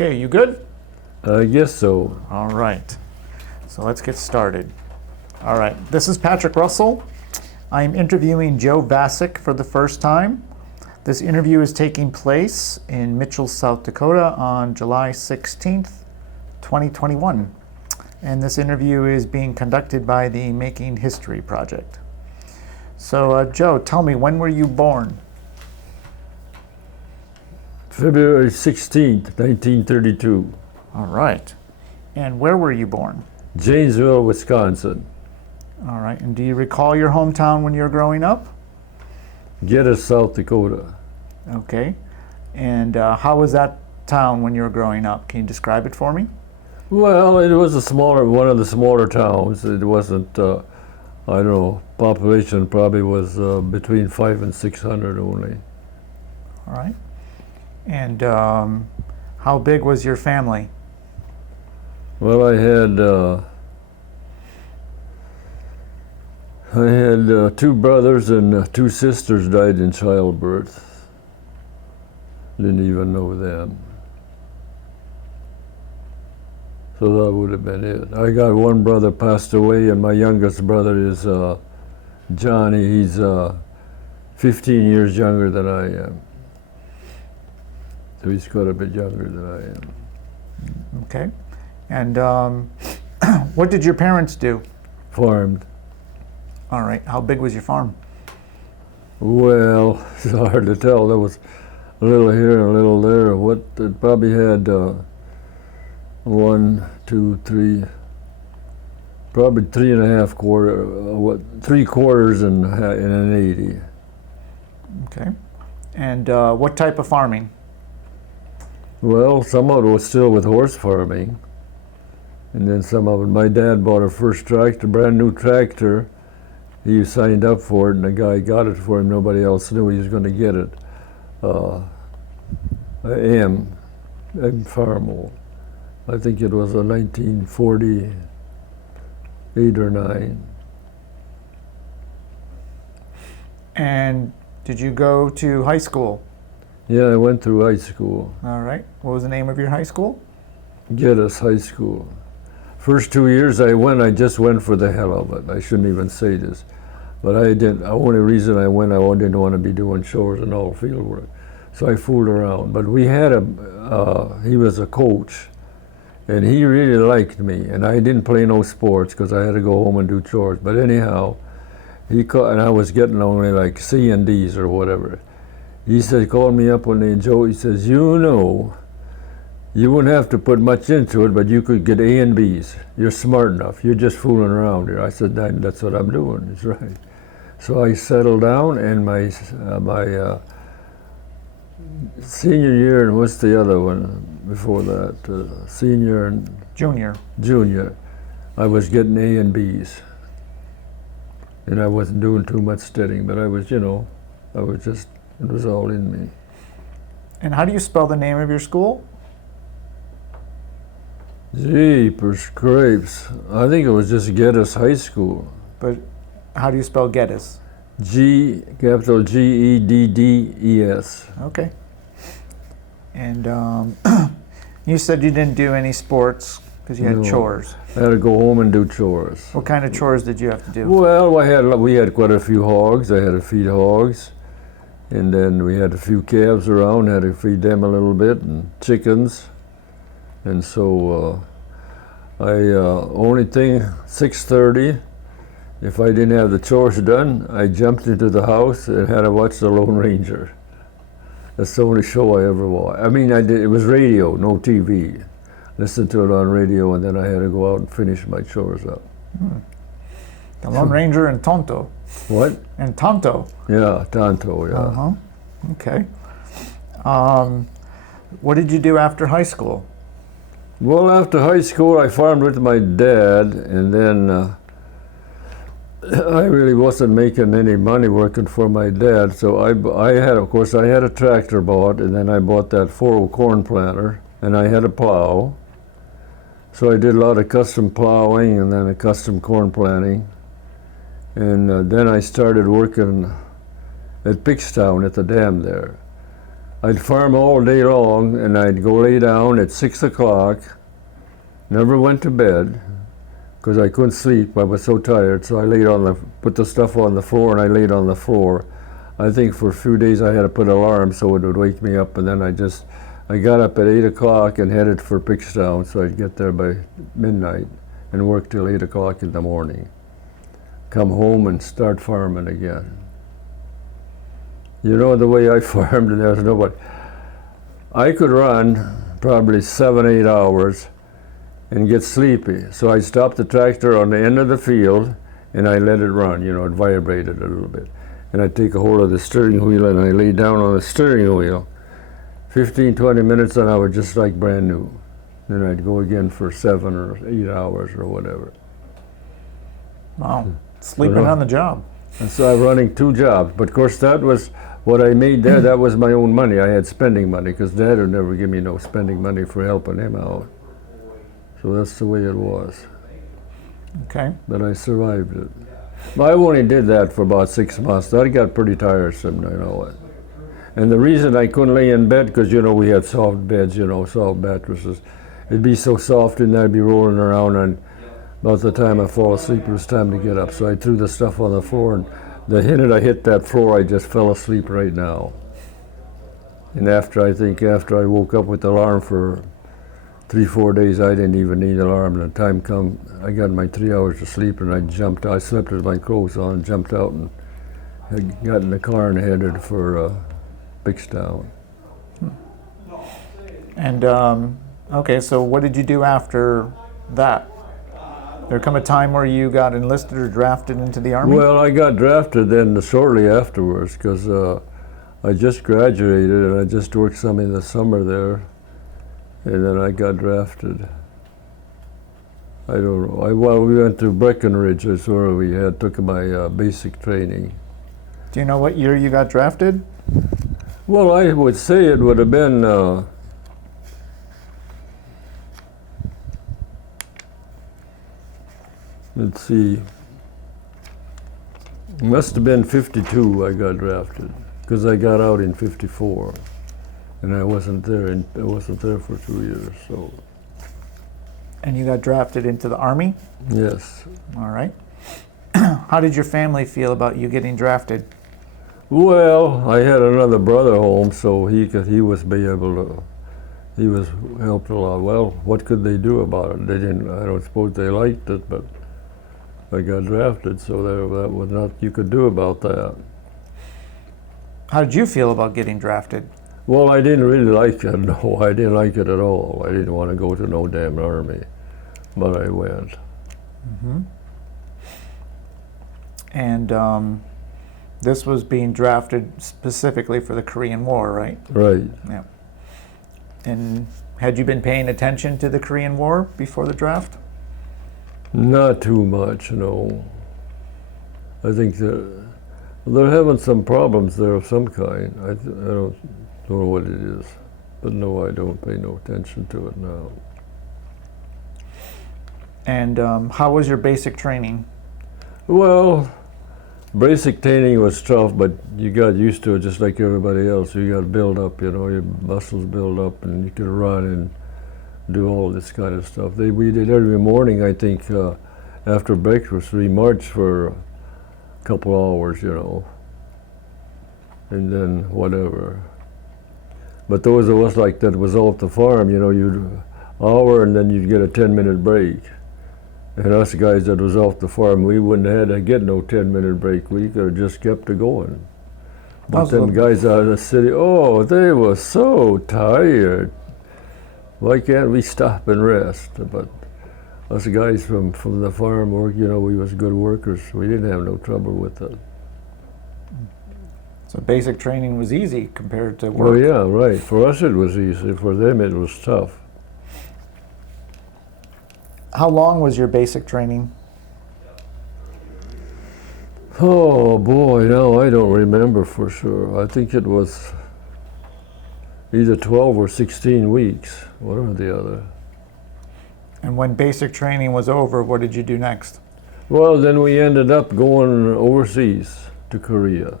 Okay, you good? I guess so. All right. So let's get started. All right. This is Patrick Russell. I'm interviewing Joe Vasek for the first time. This interview is taking place in Mitchell, South Dakota on July 16th, 2021. And this interview is being conducted by the Making History Project. So, Joe, tell me, when were you born? February 16th, 1932. All right. And where were you born? Janesville, Wisconsin. All right. And do you recall your hometown when you were growing up? Geddes, South Dakota. Okay. And how was that town when you were growing up? Can you describe it for me? Well, it was one of the smaller towns. It wasn't, I don't know, population probably was between 500 and 600 only. All right. And how big was your family? Well, I had two brothers and two sisters died in childbirth. Didn't even know them. So that would have been it. I got one brother passed away, and my youngest brother is Johnny. He's 15 years younger than I am. So he's quite a bit younger than I am. Okay. And what did your parents do? Farmed. All right. How big was your farm? Well, it's hard to tell. There was a little here and a little there. It probably had 1, 2, 3, probably 3.5 quarter, 3 quarters and an 80. Okay. And what type of farming? Well, some of it was still with horse farming. And then some of it, my dad bought a first tractor, brand new tractor. He signed up for it, and the guy got it for him. Nobody else knew he was going to get it. M Farmall. I think it was a 1948 or 9. And did you go to high school? Yeah, I went through high school. All right. What was the name of your high school? Geddes High School. First 2 years I just went for the hell of it. I shouldn't even say this. But I didn't. The only reason I went, I didn't want to be doing chores and all field work. So I fooled around. But we had he was a coach, and he really liked me. And I didn't play no sports because I had to go home and do chores. But anyhow, and I was getting only like C and D's or whatever. He said, called me up one day, Joe, he says, you wouldn't have to put much into it, but you could get A and B's. You're smart enough. You're just fooling around here. I said, that's what I'm doing. That's right. So I settled down, and my senior year, and what's the other one before that? Senior and Junior. Junior. I was getting A and B's. And I wasn't doing too much studying, but I was, it was all in me. And how do you spell the name of your school? Jeepers crepes. I think it was just Geddes High School. But how do you spell Geddes? Capital Geddes. Okay. And you said you didn't do any sports because you had chores. I had to go home and do chores. What kind of chores did you have to do? Well, we had quite a few hogs. I had to feed hogs. And then we had a few calves around, had to feed them a little bit, and chickens. And so only thing, 6:30, if I didn't have the chores done, I jumped into the house and had to watch the Lone Ranger. That's the only show I ever watched. I mean, it was radio, no TV. Listened to it on radio, and then I had to go out and finish my chores up. The Lone Ranger and Tonto. What? And Tonto. Yeah, Tonto, yeah. Uh-huh. Okay. What did you do after high school? Well, after high school, I farmed with my dad, and then I really wasn't making any money working for my dad. So I had a tractor bought, and then I bought that 4.0 corn planter, and I had a plow. So I did a lot of custom plowing and then a custom corn planting. And then I started working at Pickstown at the dam there. I'd farm all day long, and I'd go lay down at 6 o'clock. Never went to bed because I couldn't sleep. I was so tired, so I put the stuff on the floor, and I laid on the floor. I think for a few days I had to put an alarm so it would wake me up, and then I got up at 8 o'clock and headed for Pickstown, so I'd get there by midnight and work till 8 o'clock in the morning. Come home and start farming again. You know, the way I farmed, and there's nobody. I could run probably 7, 8 hours and get sleepy. So I stopped the tractor on the end of the field and I let it run, you know, it vibrated a little bit. And I'd take a hold of the steering wheel and I lay down on the steering wheel. 15, 20 minutes and I was just like brand new. Then I'd go again for 7 or 8 hours or whatever. Wow, sleeping on the job. And so I'm running 2 jobs, but of course that was what I made there. That was my own money. I had spending money because Dad would never give me no spending money for helping him out. So that's the way it was. Okay. But I survived it. But I only did that for about 6 months. That got pretty tiresome, you know. And the reason I couldn't lay in bed, because, you know, we had soft beds, you know, soft mattresses. It'd be so soft and I'd be rolling around, and about the time I fall asleep, it was time to get up. So I threw the stuff on the floor, and the minute I hit that floor, I just fell asleep right now. And after I woke up with the alarm for 3, 4 days, I didn't even need an alarm. And the time come, I got my 3 hours of sleep, and I jumped. I slept with my clothes on, jumped out, and I got in the car and headed for Pickstown. And okay, so what did you do after that? There come a time where you got enlisted or drafted into the Army? Well, I got drafted then shortly afterwards because I just graduated and I just worked some in the summer there, and then I got drafted. I don't know. Well, we went to Breckenridge. That's where we took my basic training. Do you know what year you got drafted? Well, I would say it would have been let's see, it must have been 52 I got drafted, because I got out in 54, and I wasn't there for 2 years. So. And you got drafted into the Army? Yes. All right. How did your family feel about you getting drafted? Well, I had another brother home, so he was helped a lot. Well, what could they do about it? They didn't. I don't suppose they liked it, but I got drafted, so that was not you could do about that. How did you feel about getting drafted? Well, I didn't really like it. No, I didn't like it at all. I didn't want to go to no damn Army, but I went. Mm-hmm. And this was being drafted specifically for the Korean War, right? Right. Yeah. And had you been paying attention to the Korean War before the draft? Not too much, no. I think they're having some problems there of some kind. I don't know what it is, but no, I don't pay no attention to it now. And how was your basic training? Well, basic training was tough, but you got used to it just like everybody else. You got to build up, you know, your muscles build up, and you can run and do all this kind of stuff. We did every morning, I think, after breakfast, we marched for a couple hours, you know, and then whatever. But those of us like that was off the farm, you know, you'd hour and then you'd get a 10-minute break. And us guys that was off the farm, we wouldn't have had to get no 10-minute break. We could have just kept it going. But them guys out of the city, oh, they were so tired. Why can't we stop and rest? But us guys from the farm work, you know, we was good workers. We didn't have no trouble with it. So basic training was easy compared to work. Oh yeah, right. For us it was easy. For them it was tough. How long was your basic training? Oh boy, no, I don't remember for sure. I think it was either 12 or 16 weeks, one or the other. And when basic training was over, what did you do next? Well, then we ended up going overseas to Korea.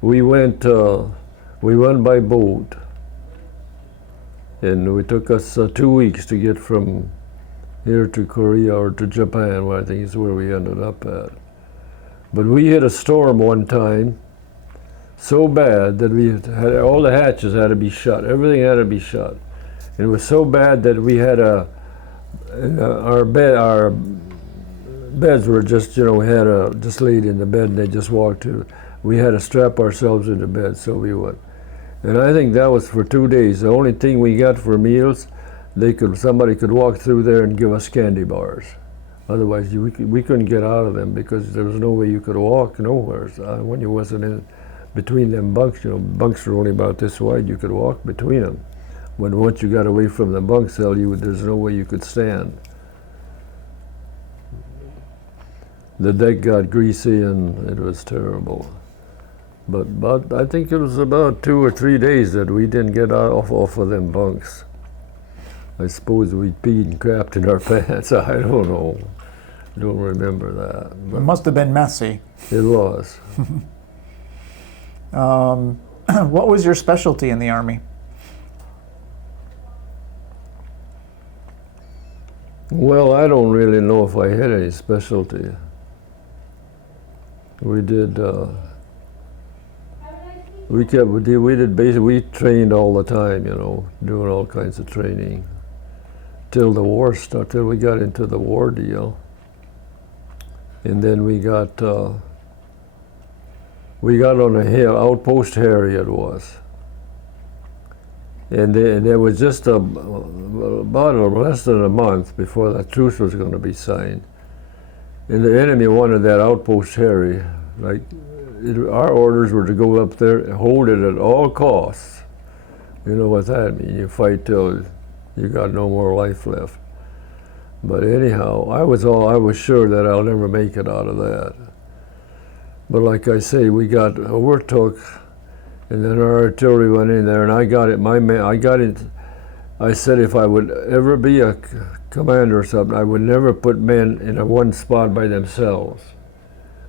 We went by boat And it took us 2 weeks to get from here to Korea or to Japan, where I think is where we ended up at. But we hit a storm one time so bad that we had all the hatches had to be shut. Everything had to be shut. It was so bad that we had our beds were just, we had just laid in the bed and they just walked to. We had to strap ourselves into bed so we would. And I think that was for 2 days. The only thing we got for meals, somebody could walk through there and give us candy bars. Otherwise, we couldn't get out of them because there was no way you could walk nowhere when you wasn't in between them bunks. Bunks were only about this wide. You could walk between them. When once you got away from the bunk cell, there's no way you could stand. The deck got greasy and it was terrible. But I think it was about 2 or 3 days that we didn't get off of them bunks. I suppose we peed and crapped in our pants. I don't know. I don't remember that. It must have been messy. It was. What was your specialty in the Army? Well, I don't really know if I had any specialty. We did. We trained all the time, doing all kinds of training, till the war started, till we got into the war deal. And then we got on a hill, Outpost Terry it was. And there was just about less than a month before the truce was going to be signed. And the enemy wanted that Outpost Terry. Our orders were to go up there and hold it at all costs. You know what that means? You fight till you got no more life left. But anyhow, I was sure that I'll never make it out of that. But like I say, we got overtook, and then our artillery went in there, and I got it. I said if I would ever be a commander or something, I would never put men in a one spot by themselves.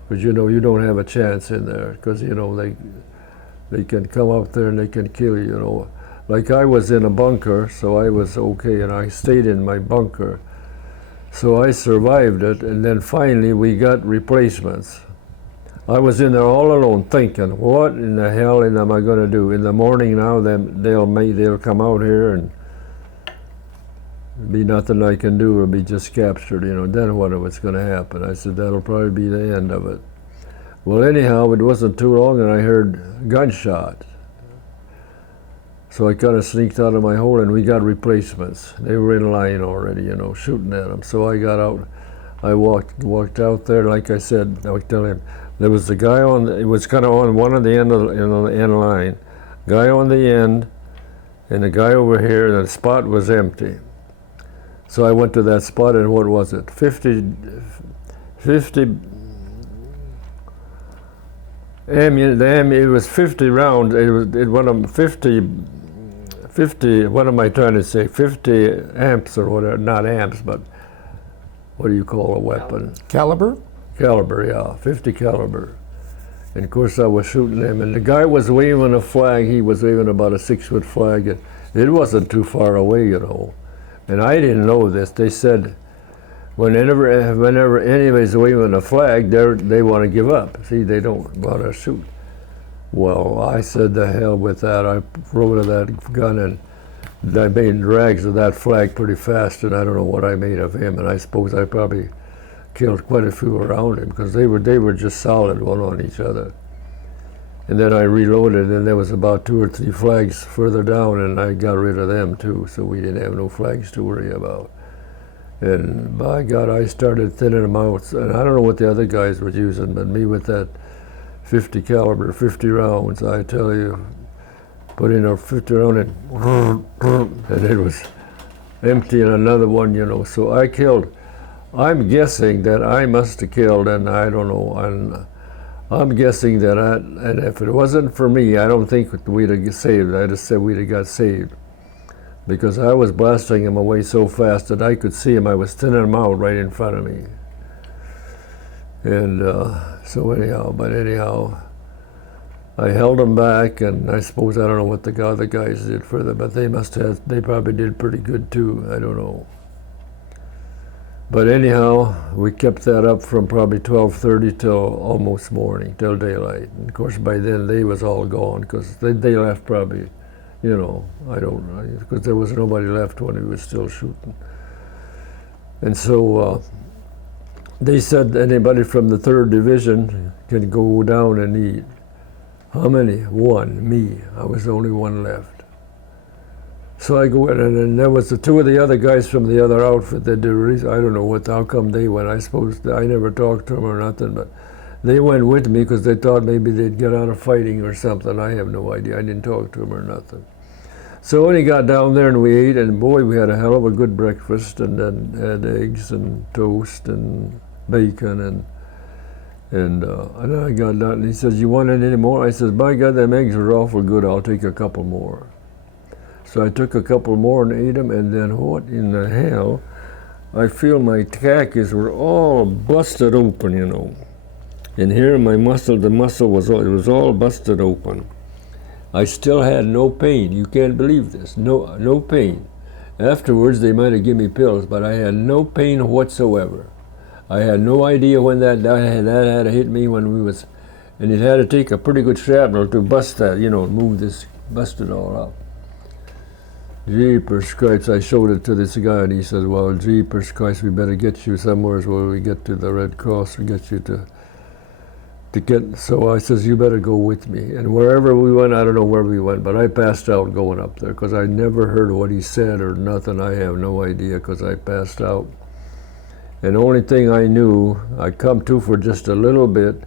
But you don't have a chance in there because they can come up there and they can kill you. Like I was in a bunker, so I was okay, and I stayed in my bunker. So I survived it, and then finally we got replacements. I was in there all alone thinking, what in the hell am I going to do? In the morning now, they'll come out here and be nothing I can do, or be just captured, then what was going to happen? I said, that'll probably be the end of it. Well, anyhow, it wasn't too long and I heard gunshot. So I kind of sneaked out of my hole and we got replacements. They were in line already, shooting at them. So I got out, I walked out there, like I said, I was telling him, there was the guy it was kind of on one of the end of the end line, guy on the end, and the guy over here, and the spot was empty. So I went to that spot, and what was it? 50 it was 50 rounds. What am I trying to say? 50 amps or whatever, not amps, but what do you call a weapon? Caliber? Caliber, yeah, 50 caliber. And of course I was shooting him, and the guy was waving a flag. He was waving about a 6-foot flag. And it wasn't too far away, And I didn't know this. They said, whenever anybody's waving a flag, they want to give up. See, they don't want to shoot. Well, I said, the hell with that. I rode to that gun, and I made rags of that flag pretty fast, and I don't know what I made of him. And I suppose I probably killed quite a few around him, because they were just solid one on each other. And then I reloaded, and there was about 2 or 3 flags further down, and I got rid of them too, so we didn't have no flags to worry about. And by God, I started thinning them out, and I don't know what the other guys were using, but me with that 50 caliber, 50 rounds, I tell you, put in a 50 round and it was empty, and another one, so I killed. I'm guessing that I must have killed, and I don't know, and I'm guessing that and if it wasn't for me, I don't think we'd have saved. I just said we'd have got saved, because I was blasting him away so fast that I could see him. I was thinning him out right in front of me. And so anyhow, I held them back, and I suppose, I don't know what the other guys did for them, but they probably did pretty good too. I don't know. But anyhow, we kept that up from probably 12:30 till almost morning, till daylight. And of course, by then they was all gone, because they left probably, I don't know, because there was nobody left when we was still shooting. And so they said anybody from the 3rd Division can go down and eat. How many? One, me. I was the only one left. So I go in, and then there was the 2 of the other guys from the other outfit that did I don't know how come they went. I suppose I never talked to them or nothing, but they went with me because they thought maybe they'd get out of fighting or something. I have no idea. I didn't talk to them or nothing. So when he got down there and we ate, and boy, we had a hell of a good breakfast, and then had eggs and toast and bacon, and then I got done, and he says, "You want any more?" I says, "By God, them eggs are awful good. I'll take a couple more." So I took a couple more and ate them, and then what in the hell? I feel my khakis were all busted open, And here my the muscle was all busted open. I still had no pain. You can't believe this. No pain. Afterwards, they might have given me pills, but I had no pain whatsoever. I had no idea when that had hit me when we was, and it had to take a pretty good shrapnel to bust that, move this, bust it all up. Jeepers Christ, I showed it to this guy, and he said, "Well, jeepers Christ, we better get you somewhere where we get to the Red Cross, or get you to get," so I says, "You better go with me." And wherever we went, I don't know where we went, but I passed out going up there, because I never heard what he said or nothing. I have no idea, because I passed out. And the only thing I knew, I come to for just a little bit,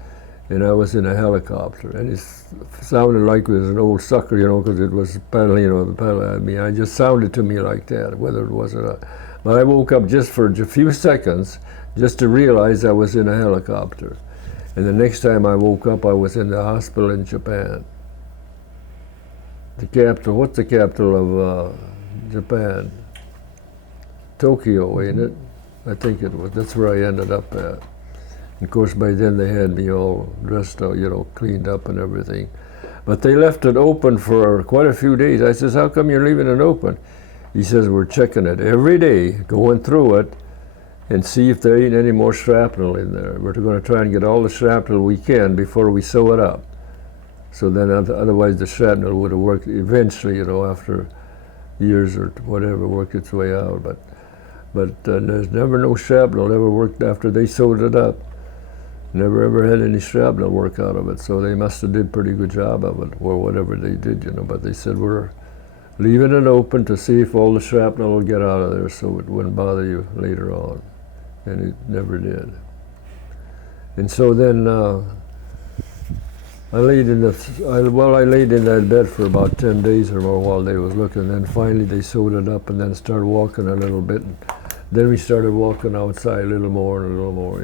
and I was in a helicopter, and it sounded like it was an old sucker, because it was paddling, the paddle at me. I just sounded to me like that, whether it was or not. But I woke up just for a few seconds, just to realize I was in a helicopter. And the next time I woke up, I was in the hospital in Japan. What's the capital of Japan? Tokyo, ain't it? I think it was. That's where I ended up at. Of course, by then they had me all dressed out, cleaned up and everything. But they left it open for quite a few days. I says, "How come you're leaving it open?" He says, "We're checking it every day, going through it, and see if there ain't any more shrapnel in there. We're going to try and get all the shrapnel we can before we sew it up. So then otherwise the shrapnel would have worked eventually, after years or whatever, worked its way out. But there's never no shrapnel ever worked after they sewed it up. Never ever had any shrapnel work out of it, so they must have did pretty good job of it, or whatever they did, But they said, "We're leaving it open to see if all the shrapnel will get out of there, so it wouldn't bother you later on." And it never did. And so then I laid in that bed for about 10 days or more while they was looking. Then finally they sewed it up, and then started walking a little bit. And then we started walking outside a little more and a little more,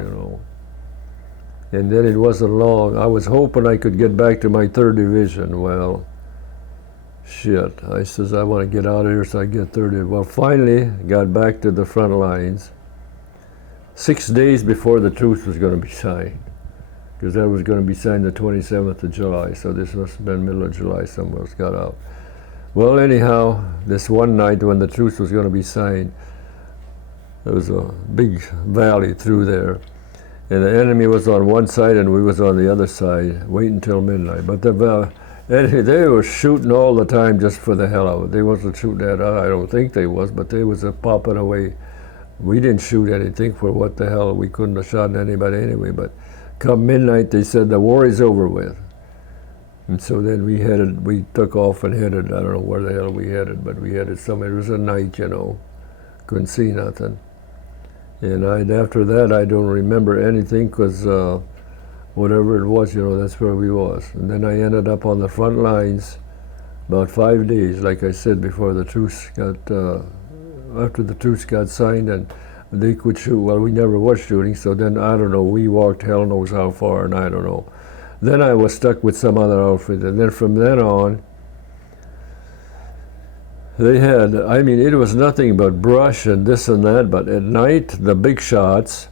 And then it wasn't long. I was hoping I could get back to my 3rd Division. Well, shit. I says, I want to get out of here, so I get 30. Well, finally got back to the front lines 6 days before the truce was going to be signed, because that was going to be signed the 27th of July, so this must have been middle of July somewhere else got out. Well, anyhow, this one night when the truce was going to be signed, there was a big valley through there, and the enemy was on one side and we was on the other side, waiting until midnight. But they were shooting all the time just for the hell of it. They wasn't shooting at us, I don't think they was, but they was popping away. We didn't shoot anything for what the hell, we couldn't have shot anybody anyway, but come midnight they said the war is over with. And so then we took off and headed, I don't know where the hell we headed, but we headed somewhere. It was a night, couldn't see nothing. And after that, I don't remember anything, because whatever it was, that's where we was. And then I ended up on the front lines about 5 days, like I said, before the truce got, after the truce got signed and they could shoot. Well, we never was shooting, so then, I don't know, we walked hell knows how far, and I don't know. Then I was stuck with some other outfit, and then from then on, they had, it was nothing but brush and this and that, but at night, the big shots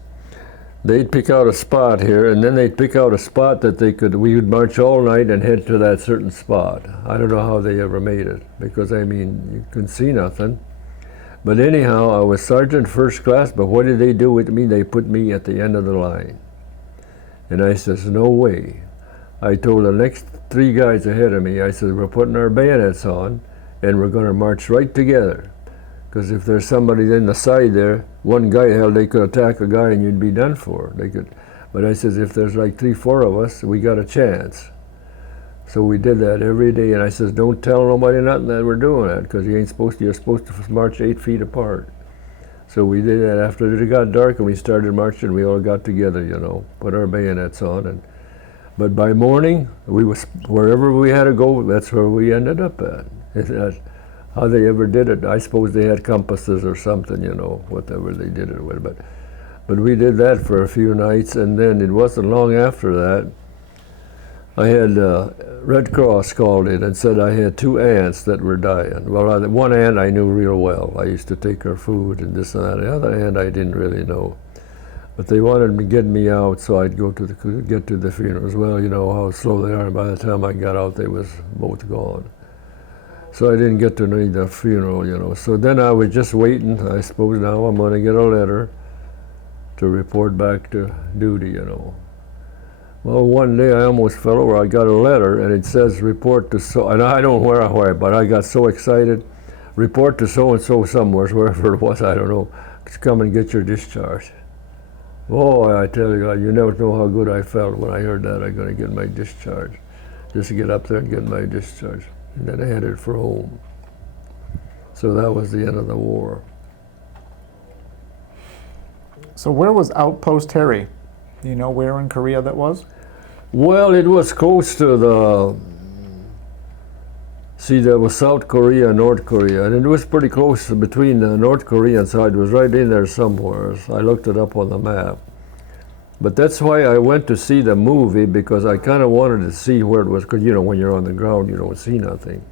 they'd pick out a spot here, and then they'd pick out a spot that we would march all night and head to that certain spot. I don't know how they ever made it, because I mean, you couldn't see nothing. But anyhow, I was sergeant first class, but what did they do with me? They put me at the end of the line. And I says, no way. I told the next 3 guys ahead of me, I said, we're putting our bayonets on, and we're going to march right together. Because if there's somebody in the side there, one guy, hell, they could attack a guy and you'd be done for. They could. But I says, if there's like 3, 4 of us, we got a chance. So we did that every day, and I says, don't tell nobody nothing that we're doing that, because you're supposed to march 8 feet apart. So we did that after it got dark, and we started marching. We all got together, you know, put our bayonets on, but by morning, wherever we had to go, that's where we ended up at. How they ever did it, I suppose they had compasses or something, you know, whatever they did it with. But we did that for a few nights, and then it wasn't long after that, I had Red Cross called in and said I had 2 aunts that were dying. Well, one aunt I knew real well. I used to take her food and this and that. The other aunt I didn't really know. But they wanted to get me out so I'd get to the funerals. Well, you know how slow they are. By the time I got out, they was both gone. So I didn't get to need the funeral, you know. So then I was just waiting. I suppose now I'm going to get a letter to report back to duty, you know. Well, one day I almost fell over. I got a letter, and it says, report to so, and I don't know where, but I got so excited. Report to so-and-so somewhere, wherever it was, I don't know. Come and get your discharge. Oh, I tell you, you never know how good I felt when I heard that I'm going to get my discharge. Just to get up there and get my discharge. And then I headed for home. So that was the end of the war. So where was Outpost Terry? Do you know where in Korea that was? Well, it was close to there was South Korea and North Korea, and it was pretty close between the North Korean side. It was right in there somewhere. I looked it up on the map. But that's why I went to see the movie, because I kind of wanted to see where it was, because, you know, when you're on the ground, you don't see nothing.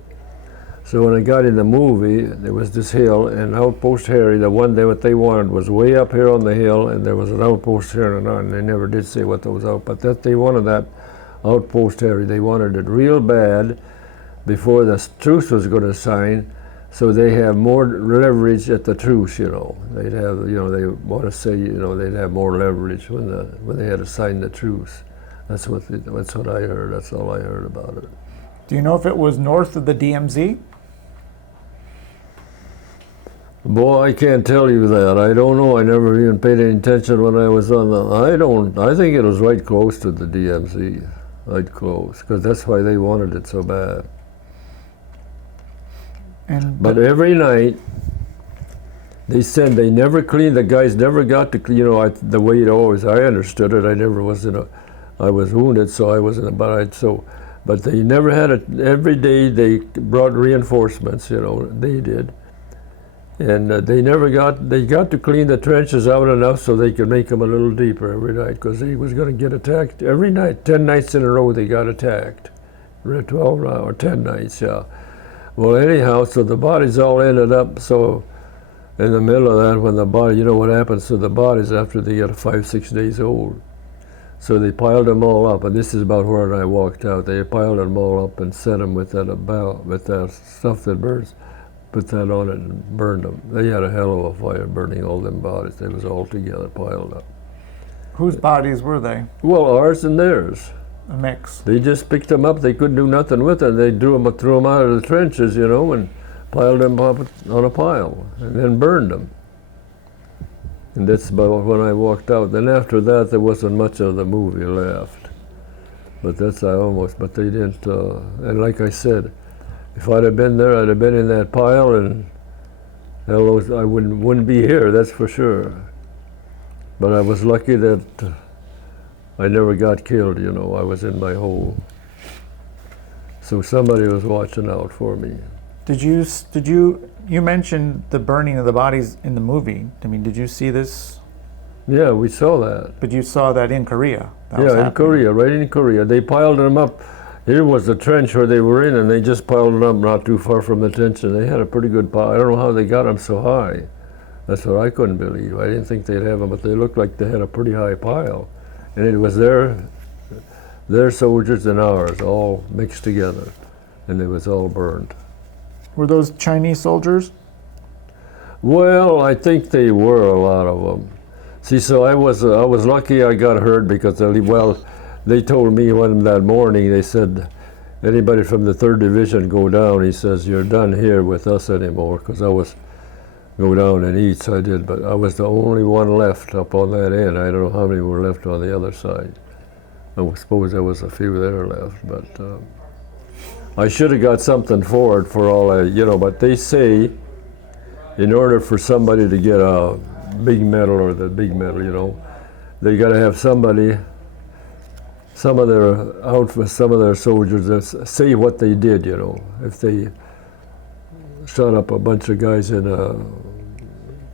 So when I got in the movie, there was this hill, and Outpost Terry, the one what they wanted was way up here on the hill, and there was an outpost here and they never did say what was out, but that they wanted that Outpost Terry. They wanted it real bad before the truce was going to sign, so they have more leverage at the truce, you know. They'd have, you know, they want to say, you know, they'd have more leverage when they had to sign the truce. That's what I heard. That's all I heard about it. Do you know if it was north of the DMZ? Boy, I can't tell you that. I don't know. I never even paid any attention when I was on I think it was right close to the DMZ. Right close, because that's why they wanted it so bad. But every night, they said they never cleaned, the guys never got to clean, you know, the way it always, I understood it. I was wounded, so I wasn't, but they never had it. Every day they brought reinforcements, you know, they did. And they got to clean the trenches out enough so they could make them a little deeper every night, because he was going to get attacked every night. 10 nights in a row they got attacked. 12 or 10 nights, yeah. Well, anyhow, so the bodies all ended up, so in the middle of that, when the body, you know what happens to the bodies after they get 5, 6 days old. So they piled them all up, and this is about where I walked out. They piled them all up and set them with that stuff that burns. Put that on it and burned them. They had a hell of a fire burning all them bodies. They was all together piled up. Whose bodies were they? Well, ours and theirs. A mix. They just picked them up. They couldn't do nothing with them. They threw them out of the trenches, you know, and piled them up on a pile and then burned them. And that's about when I walked out. Then after that, there wasn't much of the movie left. But but they didn't, and like I said, if I'd have been there, I'd have been in that pile, and I wouldn't be here, that's for sure. But I was lucky that I never got killed, you know. I was in my hole. So somebody was watching out for me. You mentioned the burning of the bodies in the movie. I mean, did you see this? Yeah, we saw that. But you saw that in Korea? Yeah, in Korea, right in Korea. They piled them up. Here was the trench where they were in, and they just piled them up not too far from the trench, and they had a pretty good pile. I don't know how they got them so high, That's what I couldn't believe. I didn't think they'd have them, but they looked like they had a pretty high pile. And it was their soldiers and ours all mixed together, and it was all burned. Were those Chinese soldiers? Well, I think they were, a lot of them. See, so I was lucky I got hurt because they told me that morning, they said, anybody from the 3rd Division go down, he says, you're done here with us anymore, because I was go down and eat, so I did, but I was the only one left up on that end. I don't know how many were left on the other side. I suppose there was a few there left, but I should have got something for it for all I, but they say in order for somebody to get a big medal or the big medal, they got to have somebody, some of their outfits, some of their soldiers that say what they did, if they shot up a bunch of guys in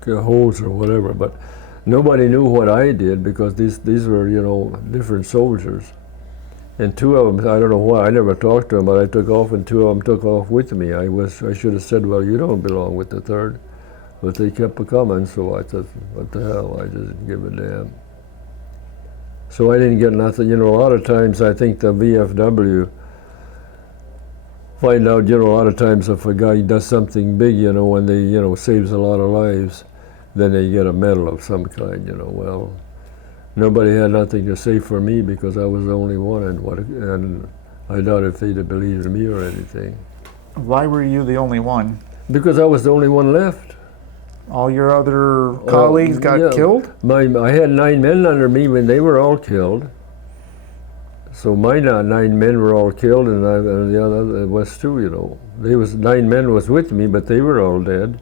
holes or whatever, but nobody knew what I did because these were, different soldiers. And 2 of them, I don't know why, I never talked to them, but I took off and 2 of them took off with me. I should have said, well, you don't belong with the 3rd. But they kept coming, so I thought, what the hell, I just didn't give a damn. So I didn't get nothing. A lot of times I think the VFW find out, a lot of times if a guy does something big, when they, saves a lot of lives, then they get a medal of some kind, Well, nobody had nothing to say for me because I was the only one, and I doubt if they'd have believed me or anything. Why were you the only one? Because I was the only one left. All your other colleagues got killed? I had 9 men under me when they were all killed. So my 9 men were all killed, and the other was 2, They was 9 men was with me, but they were all dead.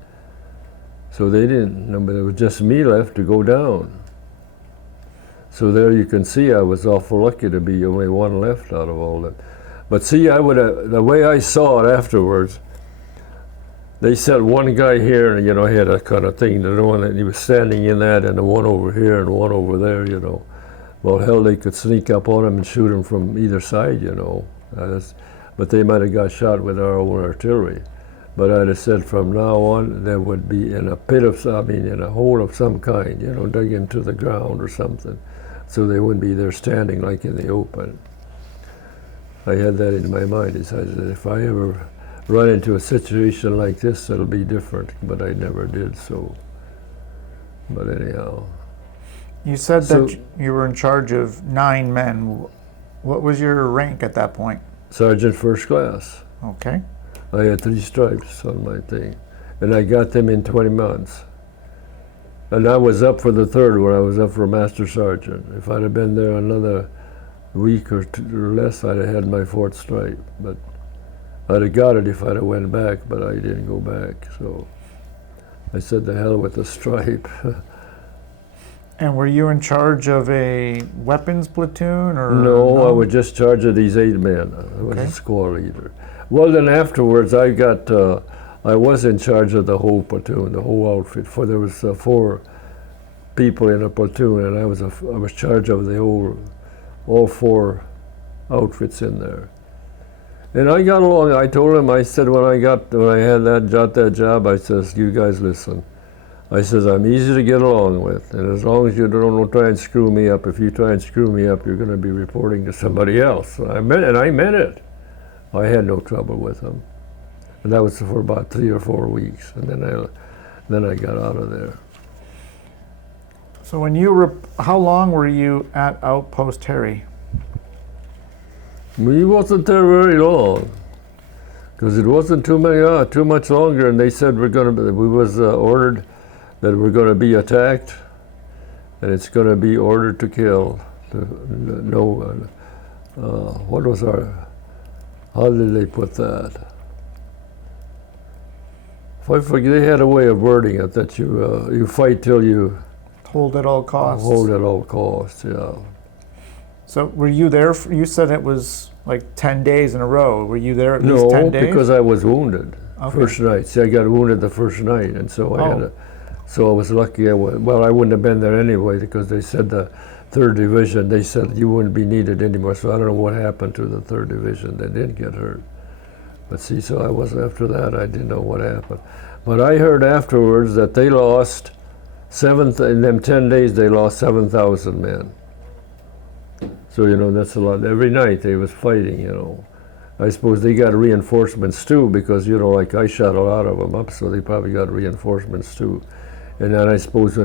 So they didn't, but it was just me left to go down. So there you can see I was awful lucky to be only one left out of all that. But see, the way I saw it afterwards, they said one guy here, and had a kind of thing, the one that he was standing in that, and the one over here and one over there, Well, hell, they could sneak up on him and shoot him from either side, But they might have got shot with our own artillery. But I'd have said from now on, there would be in a pit in a hole of some kind, dug into the ground or something, so they wouldn't be there standing like in the open. I had that in my mind. I said, if I ever run into a situation like this, it'll be different, but I never did, so. But anyhow. You said that you were in charge of 9 men. What was your rank at that point? Sergeant First Class. Okay. I had 3 stripes on my thing, and I got them in 20 months. And I was up for the 3rd when I was up for Master Sergeant. If I'd have been there another week or 2 or less, I'd have had my 4th stripe. But I'd have got it if I'd have went back, but I didn't go back. So I said, the hell with the stripe. And were you in charge of a weapons platoon, or No, I was just in charge of these 8 men. I was a squad leader. Well, then afterwards, I was in charge of the whole platoon, the whole outfit. There was 4 people in a platoon, and I was in charge of all 4 outfits in there. And I got along. I told him, I said when I had that job, I says, you guys listen. I says, I'm easy to get along with, and as long as you don't try and screw me up, if you try and screw me up, you're going to be reporting to somebody else. And I meant it. I had no trouble with them. And that was for about 3 or 4 weeks, and then I got out of there. So how long were you at Outpost Terry? We wasn't there very long, because it wasn't too much longer, and they said we was ordered that we're going to be attacked, and it's going to be ordered to kill. How did they put that? If I forget, they had a way of wording it that you fight till you hold at all costs. Hold at all costs, yeah. So were you there? You said it was like 10 days in a row. Were you there at least 10 days? No, because I was wounded. Okay. First night. See, I got wounded the first night, and so I was lucky. I wouldn't have been there anyway because they said the 3rd Division, they said you wouldn't be needed anymore. So I don't know what happened to the 3rd Division. They didn't get hurt. But see, so after that, I didn't know what happened. But I heard afterwards that they lost In them 10 days, they lost 7,000 men. So, that's a lot. Every night they was fighting, I suppose they got reinforcements too, because, like I shot a lot of them up, so they probably got reinforcements too. And then I suppose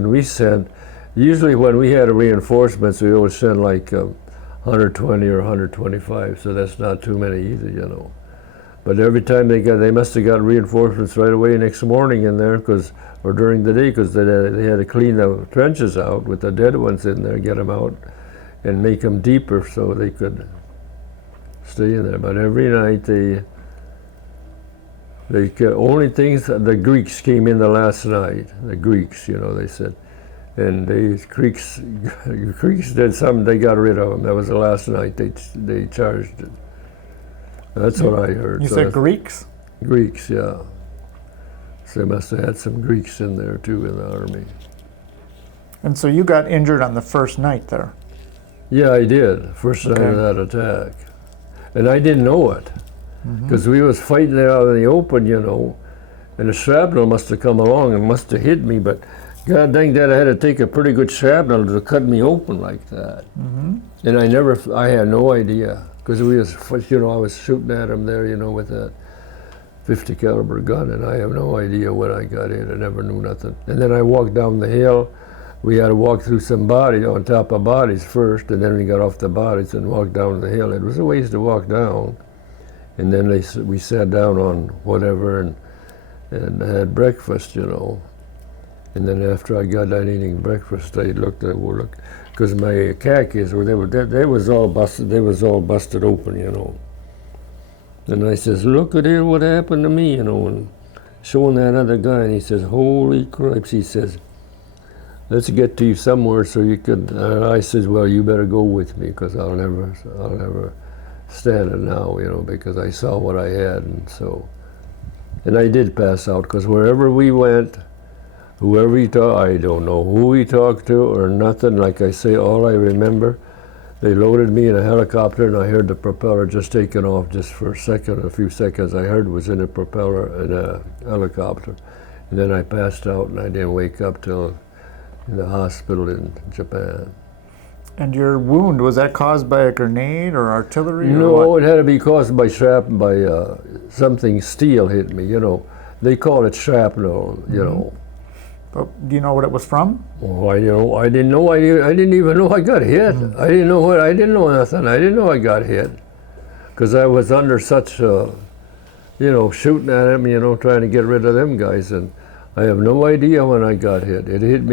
usually when we had reinforcements, we always send like 120 or 125, so that's not too many either, But every time they must have got reinforcements right away next morning in there, or during the day, because they had to clean the trenches out with the dead ones in there, get them out, and make them deeper so they could stay in there. But every night only things, the Greeks came in the last night. The Greeks, they said. And the Greeks did something, they got rid of them. That was the last night they charged it. That's what I heard. You said Greeks? Greeks, yeah. So they must have had some Greeks in there too in the army. And so you got injured on the first night there? Yeah, I did. First night of that attack. And I didn't know it. Because we was fighting there out in the open, and the shrapnel must have come along and must have hit me, but God dang that, I had to take a pretty good shrapnel to cut me open like that. And I had no idea, because I was shooting at him there, with that 50 caliber gun, and I have no idea when I got in. I never knew nothing. And then I walked down the hill. We had to walk through some bodies, on top of bodies first, and then we got off the bodies and walked down the hill. It was a ways to walk down. And then we sat down on whatever and had breakfast, And then after I got done eating breakfast, I looked, because my khakis they was all busted open, And I says, look at here, what happened to me, and showing that other guy, and he says, holy cripes, he says, let's get to you somewhere so you could. And I says, well, you better go with me, because I'll never stand it now, because I saw what I had, and I did pass out, because wherever we went, whoever he talked, I don't know who he talked to or nothing. Like I say, all I remember, they loaded me in a helicopter, and I heard the propeller just taking off just for a few seconds. I heard it was in a propeller in a helicopter, and then I passed out, and I didn't wake up till in the hospital in Japan. And your wound, was that caused by a grenade or artillery? No, it had to be caused by something steel hit me, They call it shrapnel, But do you know what it was from? Oh, I didn't know. I didn't even know I got hit. I didn't know I didn't know nothing. I didn't know I got hit, because I was under such, shooting at them, trying to get rid of them guys, and I have no idea when I got hit. It hit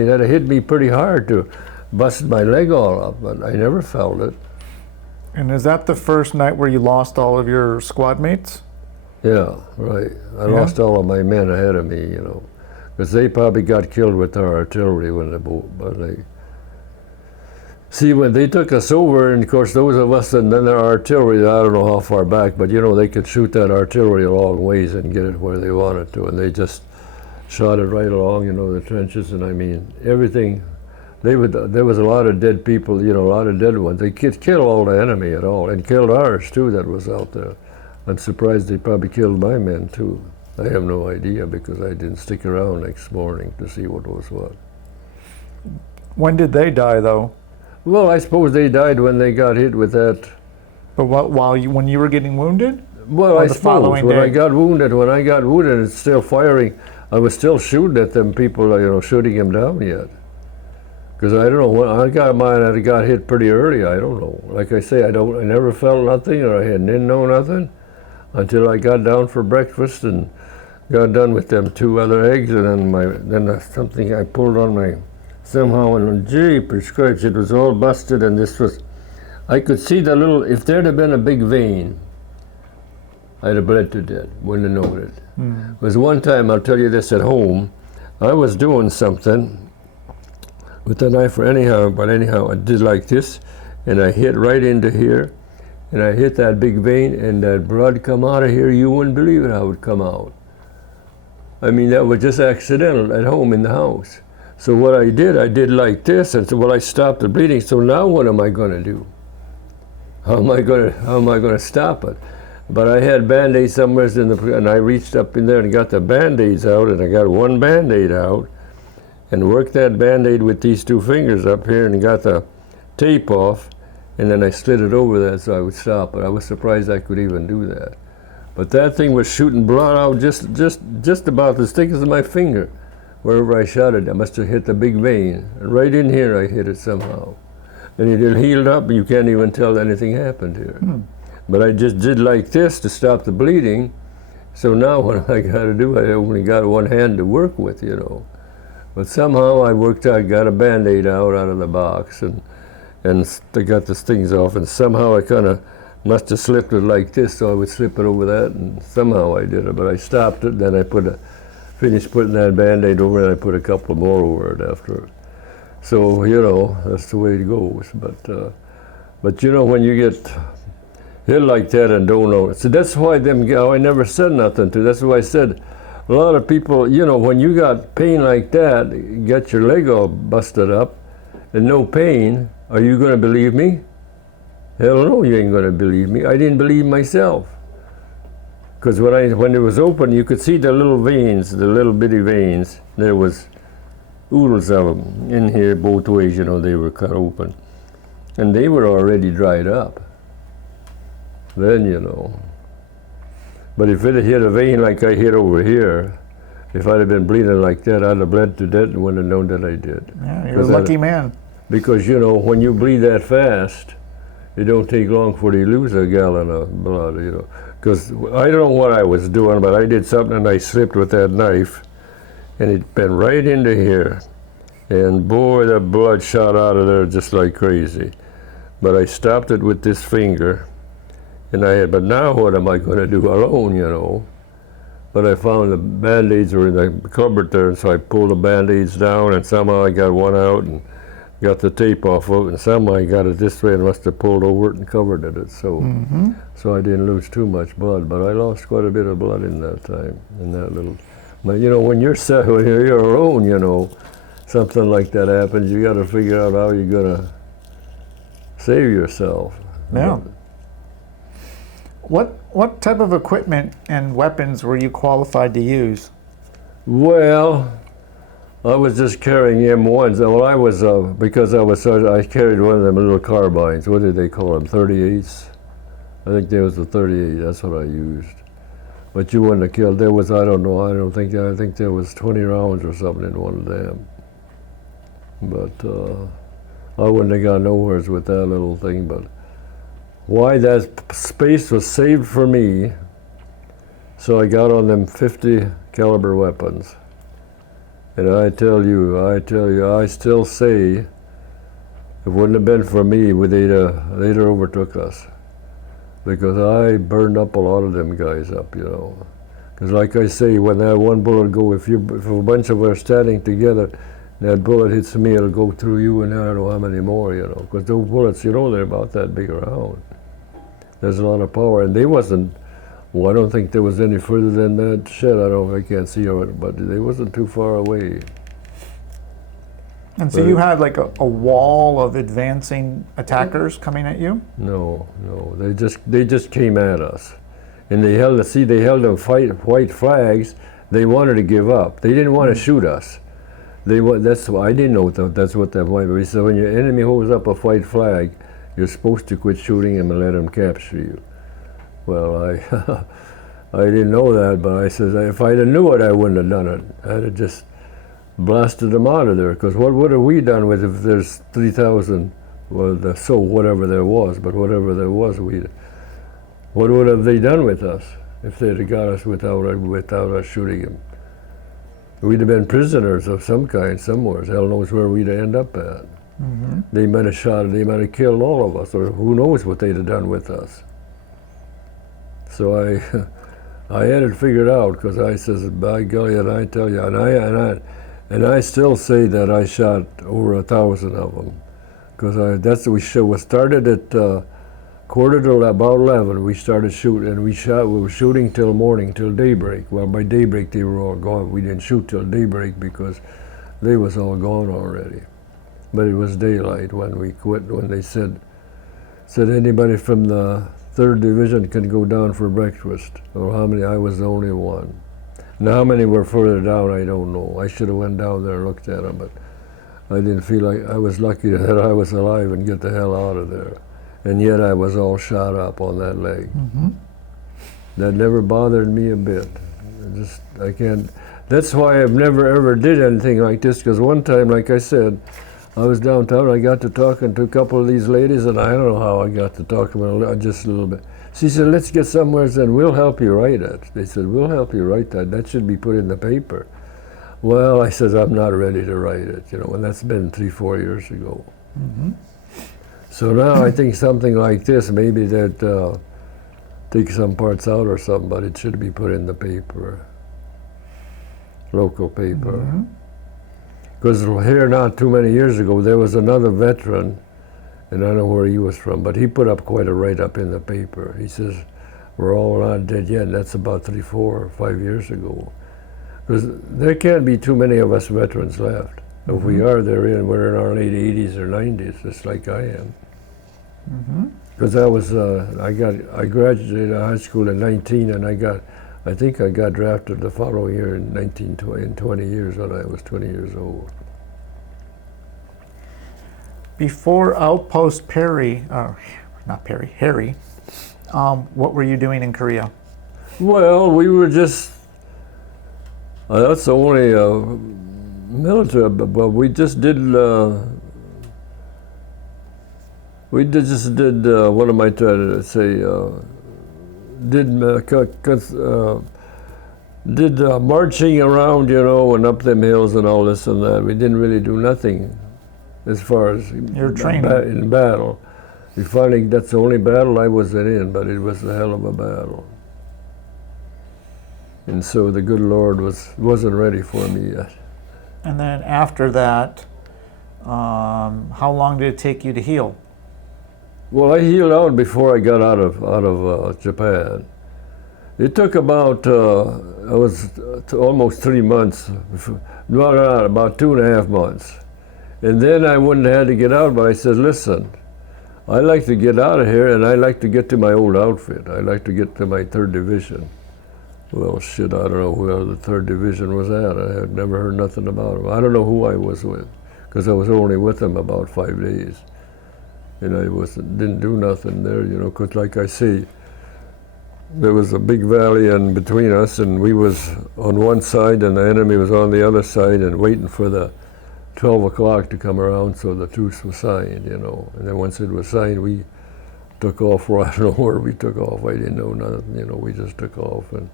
me pretty hard to bust my leg all up, but I never felt it. And is that the first night where you lost all of your squad mates? Yeah, right. I lost all of my men ahead of me, because they probably got killed with our artillery when when they took us over, and of course those of us, and then their artillery, I don't know how far back, but they could shoot that artillery a long ways and get it where they wanted to, and they just shot it right along, the trenches, and I mean, everything. There was a lot of dead people, a lot of dead ones. They killed all the enemy at all, and killed ours too that was out there. I'm surprised they probably killed my men too. I have no idea, because I didn't stick around next morning to see what was what. When did they die, though? Well, I suppose they died when they got hit with that. But when you were getting wounded? Well, I suppose when I got wounded, it's still firing. I was still shooting at them people, shooting them down yet. Because I don't know, when I got mine, I got hit pretty early. I don't know. Like I say, I never felt nothing, or I didn't know nothing until I got down for breakfast and got done with them 2 other eggs, and then something I pulled on my, somehow, and jeepers cripes, it was all busted, and I could see the little, if there'd have been a big vein, I'd have bled to death, wouldn't have known it. It was one time, I'll tell you this at home, I was doing something with the knife, but anyhow, I did like this, and I hit right into here, and I hit that big vein, and that blood come out of here, you wouldn't believe it how it would come out. I mean, that was just accidental at home in the house. So what I did like this, and so well, I stopped the bleeding, so now what am I gonna do? How am I gonna stop it? But I had Band-Aids somewhere and I reached up in there and got the Band-Aids out, and I got one Band-Aid out, and worked that Band-Aid with these two fingers up here and got the tape off, and then I slid it over that so I would stop it. I was surprised I could even do that. But that thing was shooting blood out just about as thick as my finger. Wherever I shot it, I must have hit the big vein. And right in here I hit it somehow. And it healed up, and you can't even tell anything happened here. But I just did like this to stop the bleeding. So now what I got to do, I only got one hand to work with, you know. But somehow I got a Band-Aid out of the box, and I got the things off, and somehow I kind of must have slipped it like this, so I would slip it over that, and somehow I did it. But I stopped it, then I finished putting that Band-Aid over it, and I put a couple more over it after it. So, you know, that's the way it goes. But you know, when you get hit like that and don't know, so that's why I never said nothing to. That's why I said, a lot of people, you know, when you got pain like that, you get your leg all busted up, and no pain, are you going to believe me? Hell no, you ain't going to believe me. I didn't believe myself. Because when it was open, you could see the little veins, the little bitty veins. There was oodles of them in here both ways, you know, they were cut open. And they were already dried up. Then, you know. But if it had hit a vein like I hit over here, if I'd have been bleeding like that, I'd have bled to death and wouldn't have known that I did. Yeah, you're a lucky man. Because, you know, when you bleed that fast, it don't take long before you lose a gallon of blood, you know. Because I don't know what I was doing, but I did something and I slipped with that knife, and it bent right into here. And boy, the blood shot out of there just like crazy. But I stopped it with this finger, but now what am I going to do alone, you know? But I found the Band-Aids were in the cupboard there, and so I pulled the Band-Aids down, and somehow I got one out and got the tape off of it, and somehow I got it this way and must have pulled over it and covered it. So I didn't lose too much blood, but I lost quite a bit of blood in that time, in that little. But you know, when you're alone, you know, something like that happens, you got to figure out how you're gonna save yourself. Yeah. What type of equipment and weapons were you qualified to use? Well, I was just carrying M1s. Well, I was, because I carried one of them little carbines. What did they call them? 38s? I think there was a 38. That's what I used. But you wouldn't have killed. There was, I don't know. I think there was 20 rounds or something in one of them. But I wouldn't have got nowhere with that little thing. But why that space was saved for me, so I got on them 50 caliber weapons. And I tell you, I still say, if it wouldn't have been for me, they'd have overtook us. Because I burned up a lot of them guys up, you know. Because like I say, when that one bullet go, if a bunch of us are standing together, that bullet hits me, it'll go through you, and I don't know how many more, you know. Because those bullets, you know, they're about that big around. There's a lot of power, and they wasn't. Well, I don't think there was any further than that shed. I can't see it, but they wasn't too far away. And so you had like a wall of advancing attackers coming at you? No, they just came at us, and they held them white flags. They wanted to give up. They didn't want to shoot us. That's why I didn't know that's what that was. But he said when your enemy holds up a white flag, you're supposed to quit shooting him and let him capture you. Well, I didn't know that, but I said if I'd have knew it, I wouldn't have done it. I'd have just blasted them out of there. Because what would have we done with if there's 3,000? Well, whatever there was, but whatever there was, what would have they done with us if they'd have got us without us shooting them? We'd have been prisoners of some kind somewhere. Hell knows where we'd end up at. They might have shot, they might have killed all of us, or who knows what they'd have done with us. So I had it figured out, because I says, by golly, and I tell you, and I still say that I shot over 1,000 of them, because we started at quarter to about 11. We started shooting, and we were shooting till morning, till daybreak. Well, by daybreak they were all gone. We didn't shoot till daybreak because they was all gone already. But it was daylight when we quit. When they said anybody from the 3rd Division can go down for breakfast, or how many? I was the only one. Now, how many were further down, I don't know. I should have went down there and looked at them, but I didn't feel like I was lucky that I was alive and get the hell out of there. And yet I was all shot up on that leg. Mm-hmm. That never bothered me a bit. I can't. That's why I've never ever did anything like this. Because one time, like I said, I was downtown. I got to talking to a couple of these ladies, and I don't know how I got to talk to them just a little bit. She said, "Let's get somewhere, and we'll help you write it." They said, "We'll help you write that. That should be put in the paper." Well, I said, "I'm not ready to write it," and that's been 3-4 years ago. Mm-hmm. So now I think something like this, maybe that take some parts out or something, but it should be put in the paper, local paper. Because here not too many years ago, there was another veteran, and I don't know where he was from, but he put up quite a write-up in the paper. He says, "We're all not dead yet," and that's about 3, 4, 5 years ago. Because there can't be too many of us veterans left. If we are, we're in our late 80s or 90s, just like I am. Because I graduated high school in 19, and I think I got drafted the following year in 20 years when I was 20 years old. Before Outpost Perry, not Perry, Harry, what were you doing in Korea? Well, we were just, that's the only military, but we just did, what am I trying to say, did marching around, and up them hills and all this and that. We didn't really do nothing as far as your training in battle. We finally, that's the only battle I wasn't in, but it was a hell of a battle. And so the good Lord wasn't ready for me yet. And then after that, how long did it take you to heal? Well, I healed out before I got out of Japan. It took about almost 3 months, about 2.5 months. And then I wouldn't have had to get out, but I said, "Listen, I like to get out of here, and I like to get to my old outfit. I like to get to my 3rd Division. Well, shit, I don't know where the 3rd Division was at. I had never heard nothing about them. I don't know who I was with, because I was only with them about 5 days. And I didn't do nothing there, because like I say, there was a big valley in between us, and we was on one side, and the enemy was on the other side, and waiting for the 12 o'clock to come around so the truce was signed, And then once it was signed, we took off, or I don't know where we took off. I didn't know nothing, we just took off. And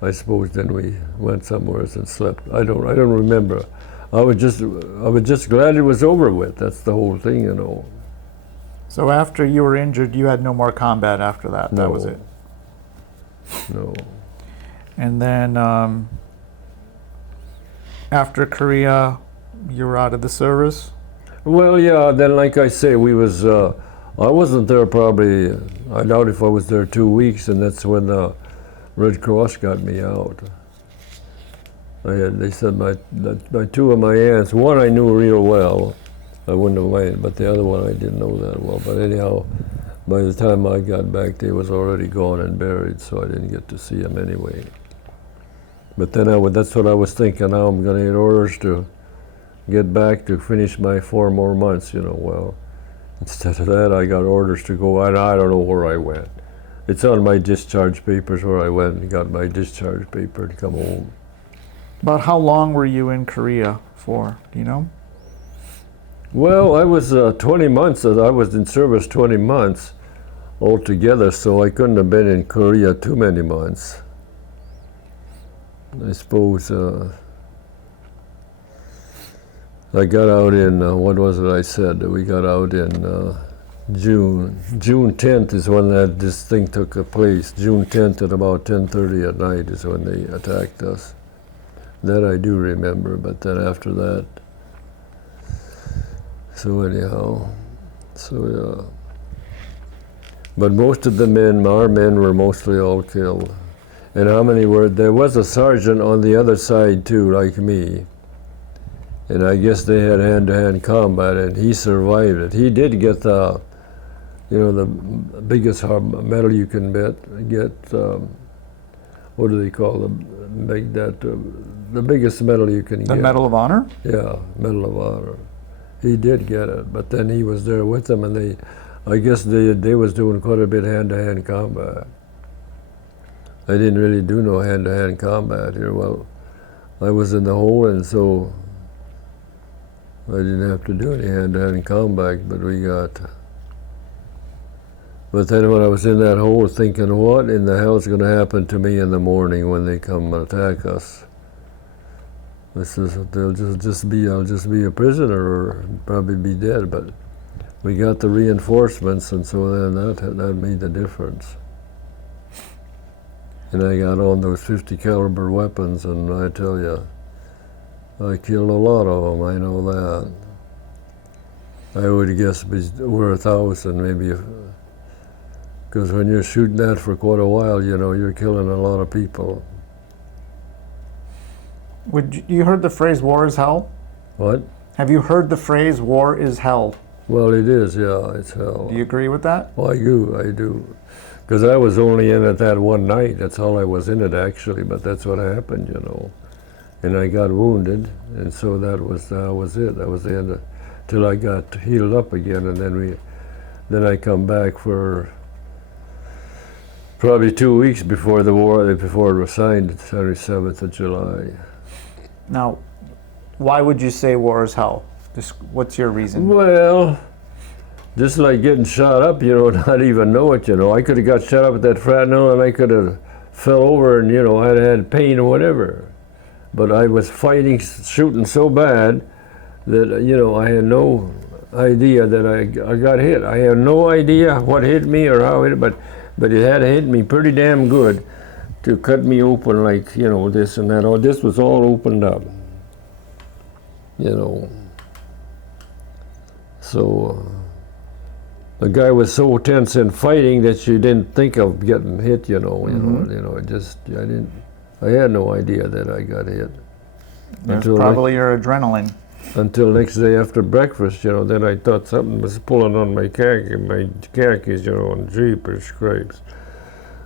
I suppose then we went somewhere else and slept. I don't remember. I was just glad it was over with. That's the whole thing, So after you were injured, you had no more combat after that? No. That was it? No. And then after Korea, you were out of the service? Well, yeah, then like I say, I wasn't there probably, I doubt if I was there 2 weeks, and that's when the Red Cross got me out. They said my 2 of my aunts, one I knew real well, I wouldn't have minded, but the other one I didn't know that well. But anyhow, by the time I got back, they was already gone and buried, so I didn't get to see them anyway. But then that's what I was thinking. Now I'm going to get orders to get back to finish my 4 more months, Well, instead of that, I got orders to go, and I don't know where I went. It's on my discharge papers where I went and got my discharge paper to come home. About how long were you in Korea for, do you know? Well, I was 20 months, I was in service 20 months altogether, so I couldn't have been in Korea too many months. I suppose I got out in, what was it I said? We got out in June. June 10th is when this thing took place. June 10th at about 10:30 at night is when they attacked us. That I do remember, but then after that, so anyhow, yeah. But most of the men, our men, were mostly all killed. And how many were? There was a sergeant on the other side too, like me. And I guess they had hand-to-hand combat, and he survived it. He did get the biggest medal you can get. What do they call them? the biggest medal you can get. The Medal of Honor? Yeah, Medal of Honor. He did get it, but then he was there with them, and I guess they was doing quite a bit hand-to-hand combat. I didn't really do no hand-to-hand combat here. Well, I was in the hole, and so I didn't have to do any hand-to-hand combat, but we got. But then when I was in that hole thinking, what in the hell is going to happen to me in the morning when they come and attack us? I says, I'll just be a prisoner or probably be dead. But we got the reinforcements, and so then that made the difference. And I got on those 50 caliber weapons, and I tell you, I killed a lot of them, I know that. I would guess over 1,000 maybe. Because when you're shooting that for quite a while, you're killing a lot of people. You heard the phrase "war is hell"? What? Have you heard the phrase "war is hell"? Well, it is, yeah, it's hell. Do you agree with that? Well, I do. Because I was only in it that one night. That's all I was in it, actually, but that's what happened, And I got wounded, and so that was it. That was the end till I got healed up again, and then I come back for probably 2 weeks before the war, before it was signed, the 27th of July. Now, why would you say war is hell? What's your reason? Well, just like getting shot up, not even know it, I could have got shot up at that Fraternal, and I could have fell over and, I'd had pain or whatever. But I was fighting, shooting so bad that, I had no idea that I got hit. I had no idea what hit me or how it, but it had hit me pretty damn good to cut me open like, this and that. This was all opened up, So the guy was so tense in fighting that you didn't think of getting hit, I had no idea that I got hit. Probably your adrenaline. Until next day after breakfast, then I thought something was pulling on my khakis, and jeepers cripes.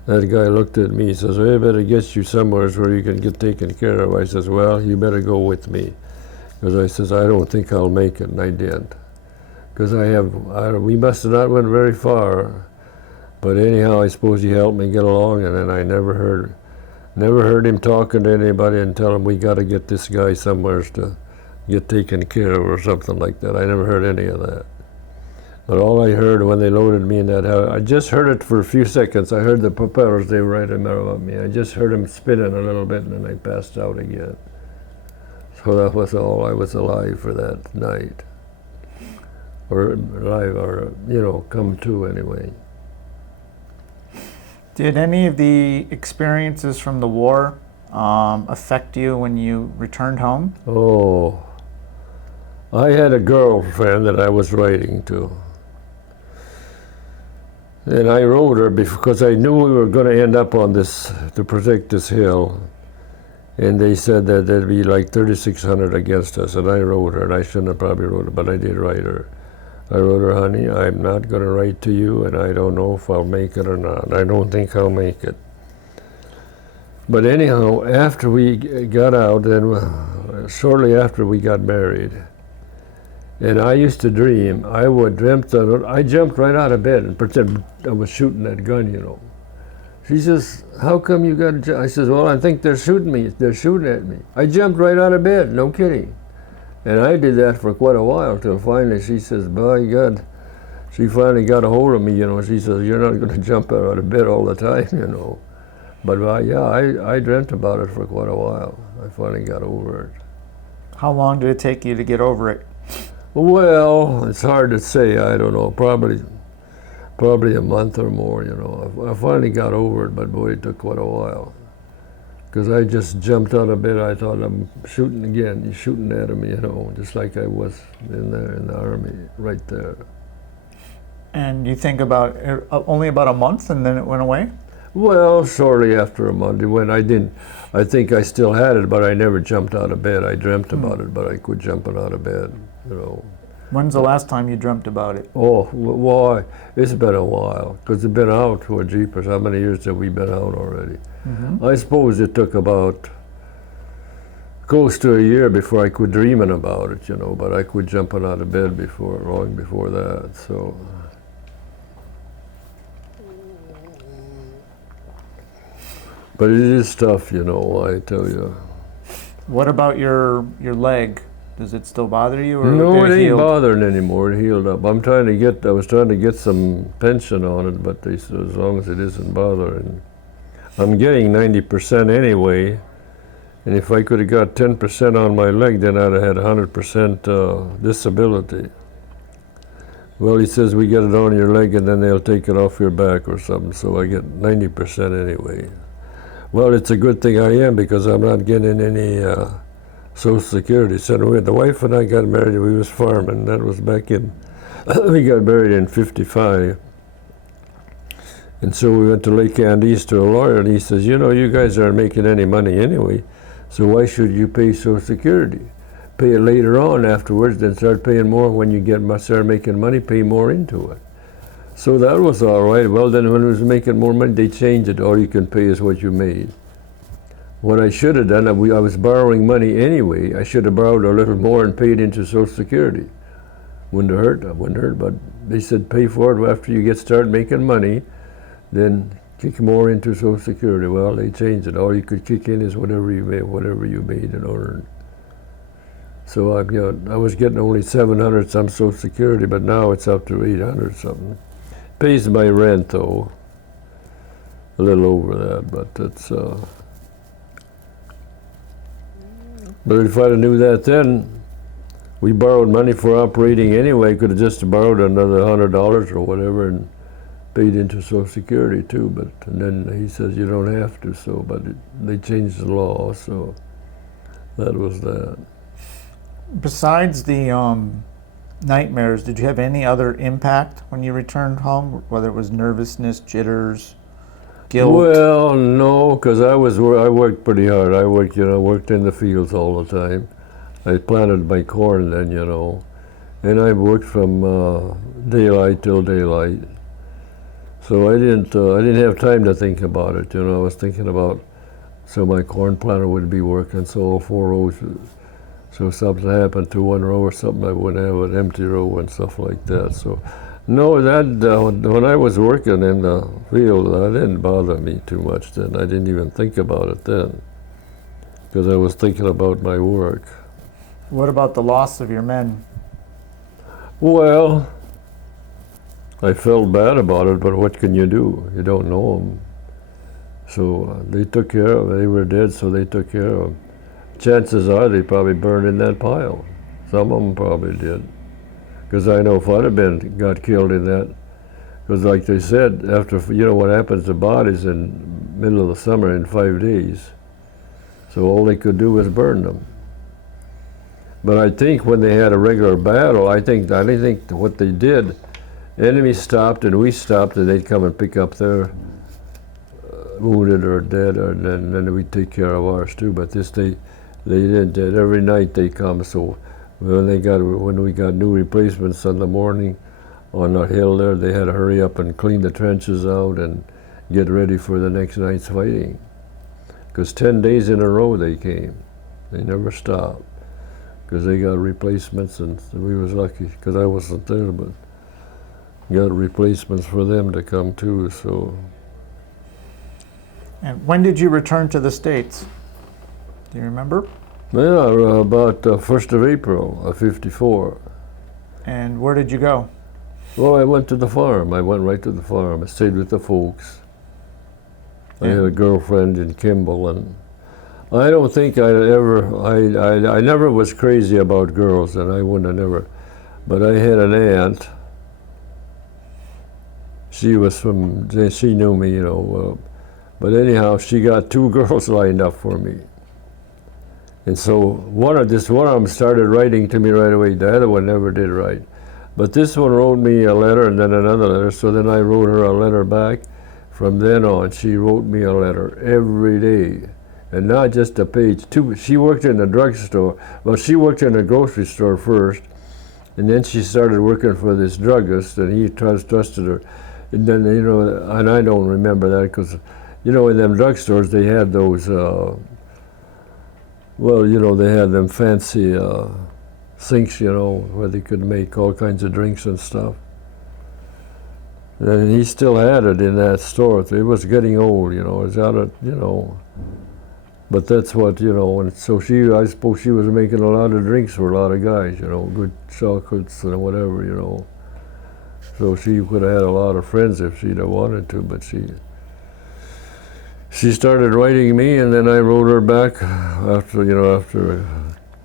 That guy looked at me, says, well, I better get you somewhere where you can get taken care of. I says, well, you better go with me. Because I says, I don't think I'll make it, and I didn't. Because we must have not went very far. But anyhow, I suppose he helped me get along, and then I never heard him talking to anybody and tell him we got to get this guy somewhere to get taken care of or something like that. I never heard any of that. But all I heard when they loaded me in that house, I just heard it for a few seconds. I heard the propellers, they were right about me. I just heard them spinning a little bit, and then I passed out again. So that was all. I was alive for that night. Or alive, or, come to anyway. Did any of the experiences from the war affect you when you returned home? Oh, I had a girlfriend that I was writing to. And I wrote her because I knew we were going to end up on this, to protect this hill. And they said that there'd be like 3,600 against us. And I wrote her, and I shouldn't have probably wrote her, but I did write her. I wrote her, honey, I'm not going to write to you, and I don't know if I'll make it or not. I don't think I'll make it. But anyhow, after we got out, and shortly after we got married, and I used to dream, I jumped right out of bed and pretend I was shooting that gun, She says, how come you got, I says, well, I think they're shooting me. They're shooting at me. I jumped right out of bed, no kidding. And I did that for quite a while till finally she says, by God, she finally got a hold of me, She says, you're not going to jump out of bed all the time, But I dreamt about it for quite a while. I finally got over it. How long did it take you to get over it? Well, it's hard to say. I don't know. Probably a month or more, I finally got over it, but boy, it took quite a while. Because I just jumped out of bed. I thought, I'm shooting again. You're shooting at me, just like I was in there in the Army, right there. And you think about only about a month, and then it went away? Well, shortly after a month, when I didn't, I think I still had it, but I never jumped out of bed. I dreamt about it, but I quit jumping out of bed, When's the last time you dreamt about it? Oh, why? It's been a while, because it's been out for jeepers. How many years have we been out already? I suppose it took about close to a year before I quit dreaming about it, you know, but I quit jumping out of bed long before that, so. But it is tough, you know, I tell you. What about your leg? Does it still bother you, or No, did it ain't healed? bothering anymore. It healed up. I was trying to get some pension on it, but they said as long as it isn't bothering. I'm getting 90% anyway, and if I could have got 10% on my leg, then I'd have had 100% disability. Well, he says we get it on your leg and then they'll take it off your back or something, so I get 90% anyway. Well, it's a good thing I am because I'm not getting any Social Security. So the wife and I got married, we was farming. That was back in, we got married in 55. And so we went to Lake Andes to a lawyer, and he says, you know, you guys aren't making any money anyway, so why should you pay Social Security? Pay it later on afterwards, then start paying more when you start making money, pay more into it. So that was all right. Well, then when it was making more money, they changed it. All you can pay is what you made. What I should have done, I was borrowing money anyway. I should have borrowed a little more and paid into Social Security. Wouldn't have hurt, but they said pay for it after you start making money, then kick more into Social Security. Well, they changed it. All you could kick in is whatever you made and earned. So I was getting only 700 some Social Security, but now it's up to 800 something. Pays my rent though, a little over that, but it's. But if I'd have knew that then, we borrowed money for operating anyway. Could have just borrowed another $100 or whatever and paid into Social Security too. But and then he says you don't have to. So, but they changed the law, so that was that. Besides the nightmares, did you have any other impact when you returned home? Whether it was nervousness, jitters, guilt? Well, no, because I worked pretty hard. I worked in the fields all the time. I planted my corn then, you know, and I worked from daylight till daylight. So I didn't have time to think about it. You know, I was thinking about so my corn planter would be working, so all 4 rows. So if something happened to 1 row or something, I wouldn't have an empty row and stuff like that. So, no, that when I was working in the field, that didn't bother me too much then. I didn't even think about it then, because I was thinking about my work. What about the loss of your men? Well, I felt bad about it, but what can you do? You don't know them. So they took care of them. They were dead, so they took care of them. Chances are they probably burned in that pile. Some of them probably did. Because I know if I'd have got killed in that, because like they said, after, you know what happens to bodies in middle of the summer in 5 days. So all they could do was burn them. But I think when they had a regular battle, I think what they did, enemy stopped and we stopped, and they'd come and pick up their wounded or dead, and then we'd take care of ours too. But this they did. Every night they come. So when we got new replacements in the morning on the hill there, they had to hurry up and clean the trenches out and get ready for the next night's fighting. Because 10 days in a row they came. They never stopped. Because they got replacements, and we was lucky because I wasn't there, but got replacements for them to come too. So. And when did you return to the States? Do you remember? Yeah, about 1st of April of 54. And where did you go? Well, I went to the farm. I went right to the farm. I stayed with the folks. I had a girlfriend in Kimball, and I don't think I never was crazy about girls, and I wouldn't have never. But I had an aunt. She knew me, you know. But anyhow, she got 2 girls lined up for me. And so one of them started writing to me right away. The other one never did write. But this one wrote me a letter and then another letter. So then I wrote her a letter back. From then on, she wrote me a letter every day. And not just a page. She worked in a drugstore. Well, she worked in a grocery store first. And then she started working for this druggist, and he trusted her. And then, you know, and I don't remember that because, you know, in them drugstores, they had those Well, you know, they had them fancy sinks, you know, where they could make all kinds of drinks and stuff. And he still had it in that store. It was getting old, you know. It was out of, you know. But that's what, you know. And so I suppose she was making a lot of drinks for a lot of guys, you know, good chocolates and whatever, you know. So she could have had a lot of friends if she'd have wanted to, but she started writing me, and then I wrote her back after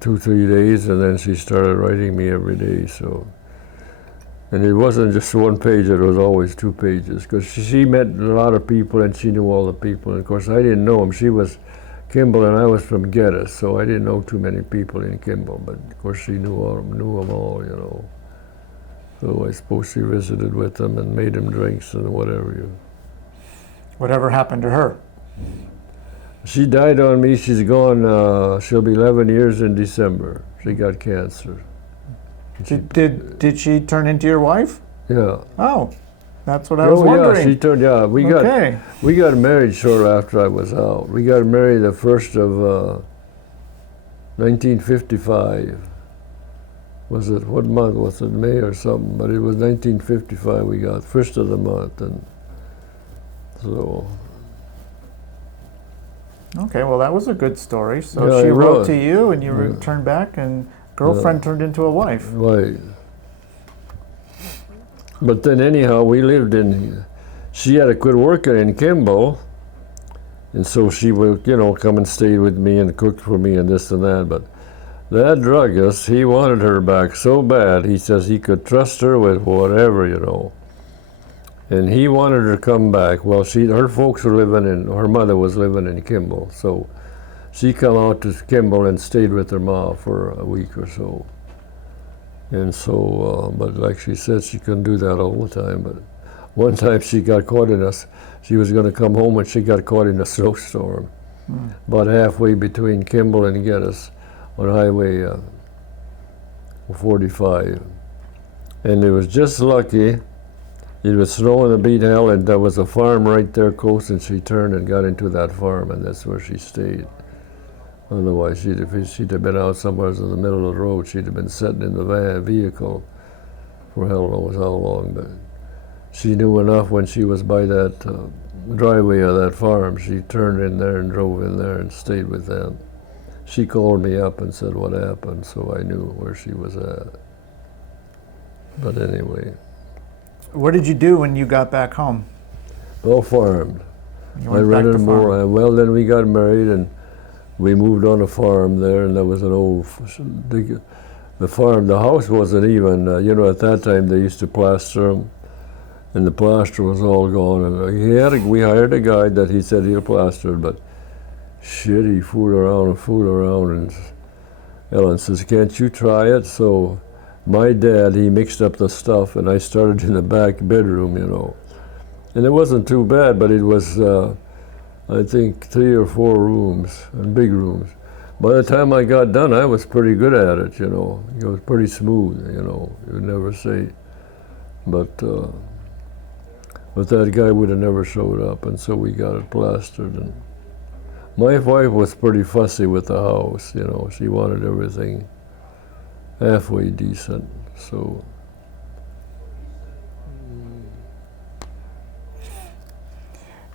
2-3 days, and then she started writing me every day. So, and it wasn't just one page; it was always 2 pages, because she met a lot of people and she knew all the people. And of course, I didn't know them. She was Kimball, and I was from Geddes, so I didn't know too many people in Kimball. But of course, she knew them all, you know. So I suppose she visited with them and made them drinks and whatever. Whatever happened to her? She died on me. She's gone. She'll be 11 years in December. She got cancer. Did she turn into your wife? Yeah. Oh, that's what I was wondering. Yeah, she turned. Yeah, we got married short after I was out. We got married the 1st of 1955. Was it, what month was it? May or something? But it was 1955. We got 1st of the month, and so. Okay, well, that was a good story. So Yeah, she it wrote was. to you, and you returned back, and girlfriend turned into a wife. Right. But then anyhow, we lived in, she had to quit working in Kimball, and so she would, you know, come and stay with me and cook for me and this and that. But that druggist, he wanted her back so bad, he says he could trust her with whatever, you know. And he wanted her to come back. Well, her folks were her mother was living in Kimball, so she come out to Kimball and stayed with her ma for a week or so. And so, but like she said, she couldn't do that all the time. But one time she got caught she was going to come home and she got caught in a snowstorm, about halfway between Kimball and Geddes on Highway 45. And it was just lucky. It was snowing a beat hell, and there was a farm right there close, and she turned and got into that farm, and that's where she stayed. Otherwise, if she'd have been out somewhere in the middle of the road, she'd have been sitting in the vehicle for hell knows how long. But she knew enough when she was by that driveway of that farm. She turned in there and drove in there and stayed with them. She called me up and said what happened, so I knew where she was at. But anyway. What did you do when you got back home? Well, farmed. You I went back rented to more. farm. Well, then we got married and we moved on a farm there, and there was an old, the farm, the house wasn't even, you know, at that time they used to plaster them, and the plaster was all gone. And we hired a guy that he said he'll plaster it, but shit, he fooled around, and Ellen says, can't you try it? So my dad, he mixed up the stuff, and I started in the back bedroom, you know. And it wasn't too bad, but it was, I think, 3 or 4 rooms, and big rooms. By the time I got done, I was pretty good at it, you know. It was pretty smooth, you know. You would never say. But that guy would have never showed up, and so we got it plastered. And my wife was pretty fussy with the house, you know. She wanted everything halfway decent, so.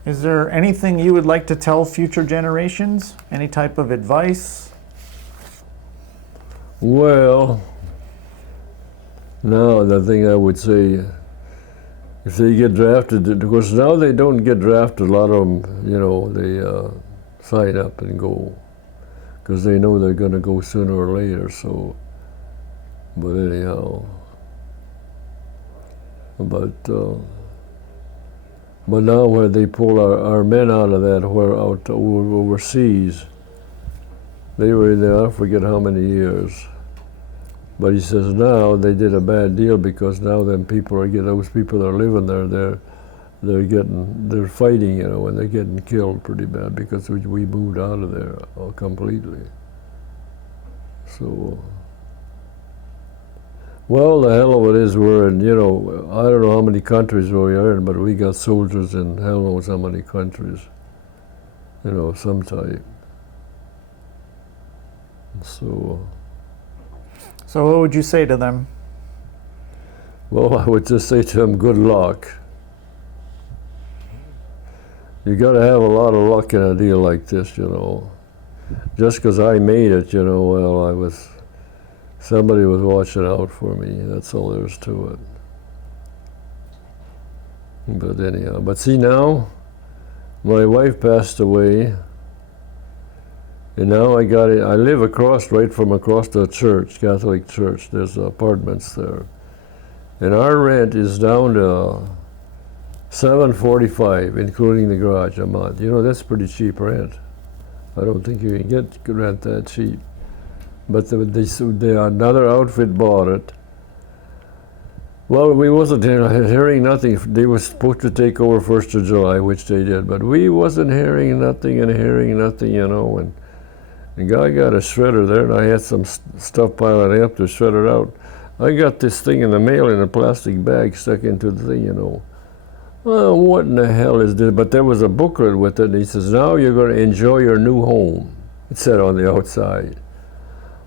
Is there anything you would like to tell future generations? Any type of advice? Well, now the thing I would say, if they get drafted, of course now they don't get drafted, a lot of them, you know, they sign up and go, because they know they're going to go sooner or later, so. But anyhow, but now where they pull our men out of that, where out overseas, they were in there, I forget how many years. But he says now they did a bad deal, because now them people are those people that are living there, they're fighting, you know, and they're getting killed pretty bad because we moved out of there completely. So. Well, the hell of it is, we're in, you know, I don't know how many countries we are in, but we got soldiers in hell knows how many countries, you know, some type. So, So what would you say to them? well, I would just say to them, good luck. You got to have a lot of luck in a deal like this, you know. Just because I made it, you know, well, somebody was watching out for me. That's all there is to it. But anyhow, but see now, my wife passed away, and now I live right across the church, Catholic church. There's apartments there. And our rent is down to $745, including the garage a month. You know, that's pretty cheap rent. I don't think you can get rent that cheap. But another outfit bought it. Well, we wasn't hearing nothing. They were supposed to take over 1st of July, which they did, but we wasn't hearing nothing, you know. And the guy got a shredder there, and I had some stuff piling up to shred it out. I got this thing in the mail in a plastic bag stuck into the thing, you know. Well, what in the hell is this? But there was a booklet with it, and he says, now you're going to enjoy your new home. It said on the outside.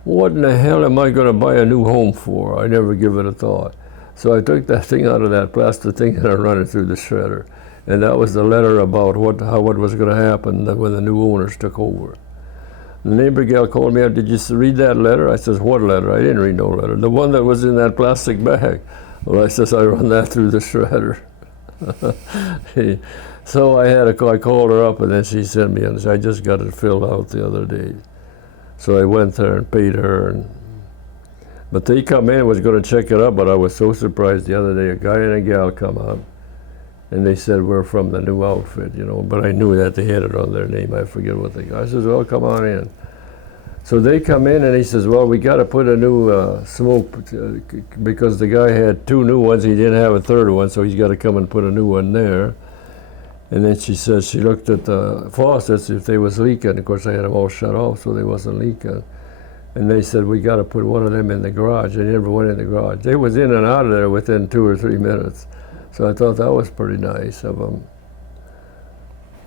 What in the hell am I going to buy a new home for? I never give it a thought. So I took that thing out of that plastic thing and I run it through the shredder. And that was the letter about what was going to happen when the new owners took over. The neighbor gal called me out, did you read that letter? I says, what letter? I didn't read no letter. The one that was in that plastic bag. Well, I says, I run that through the shredder. So I called her up and then she sent me, and I just got it filled out the other day. So I went there and paid her. But they come in and was going to check it out, but I was so surprised the other day. A guy and a gal come out, and they said, we're from the new outfit, you know. But I knew that they had it on their name. I forget what they got. I says, well, come on in. So they come in, and he says, well, we got to put a new smoke, because the guy had 2 new ones. He didn't have a 3rd one, so he's got to come and put a new one there. And then she says she looked at the faucets if they was leaking. Of course, I had them all shut off, so they wasn't leaking. And they said, we got to put one of them in the garage. They never went in the garage. They was in and out of there within 2 or 3 minutes. So I thought that was pretty nice of them.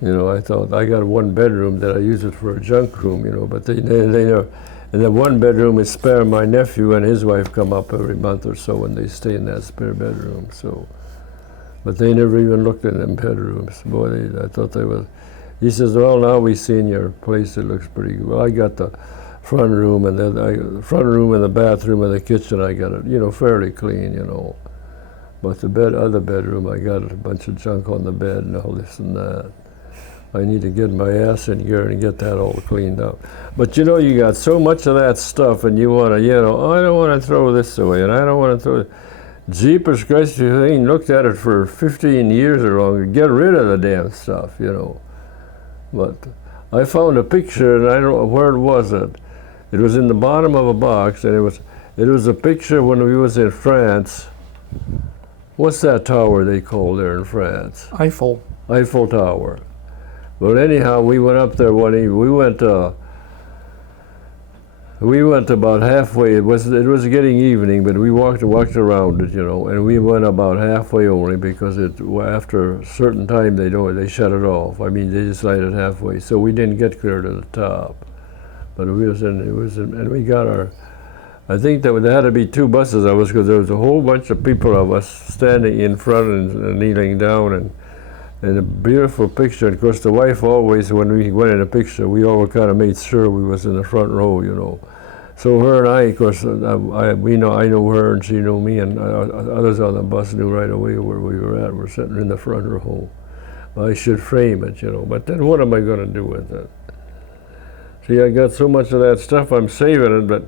You know, I thought, I got 1 bedroom that I use it for a junk room, you know, but they never, and the 1 bedroom is spare. My nephew and his wife come up every month or so and they stay in that spare bedroom, so. But they never even looked in them bedrooms. Boy, I thought they was. He says, well, now we seen your place, it looks pretty good. Well, I got the front room and the front room and the bathroom and the kitchen, I got it, you know, fairly clean, you know. But the other bedroom, I got a bunch of junk on the bed and all this and that. I need to get my ass in gear and get that all cleaned up. But you know, you got so much of that stuff and you want to, you know, I don't want to throw this away and I don't want to throw it. Jeepers Christ, you ain't looked at it for 15 years or longer. Get rid of the damn stuff, you know. But I found a picture and I don't know where it was. It was in the bottom of a box, and it was a picture when we was in France. What's that tower they call there in France? Eiffel Tower. Well, anyhow, we went up there one evening. We went about halfway. It was getting evening, but we walked around it, you know, and we went about halfway only because after a certain time they shut it off. I mean, they just light it halfway, so we didn't get clear to the top. But and we got I think there had to be 2 buses of us because there was a whole bunch of people of us standing in front and kneeling down and a beautiful picture. And of course, the wife always, when we went in a picture, we all kind of made sure we was in the front row, you know. So her and I, of course, I know her and she knew me, and others on the bus knew right away where we were at. We're sitting in the front row. I should frame it, you know, but then what am I going to do with it? See, I got so much of that stuff, I'm saving it, but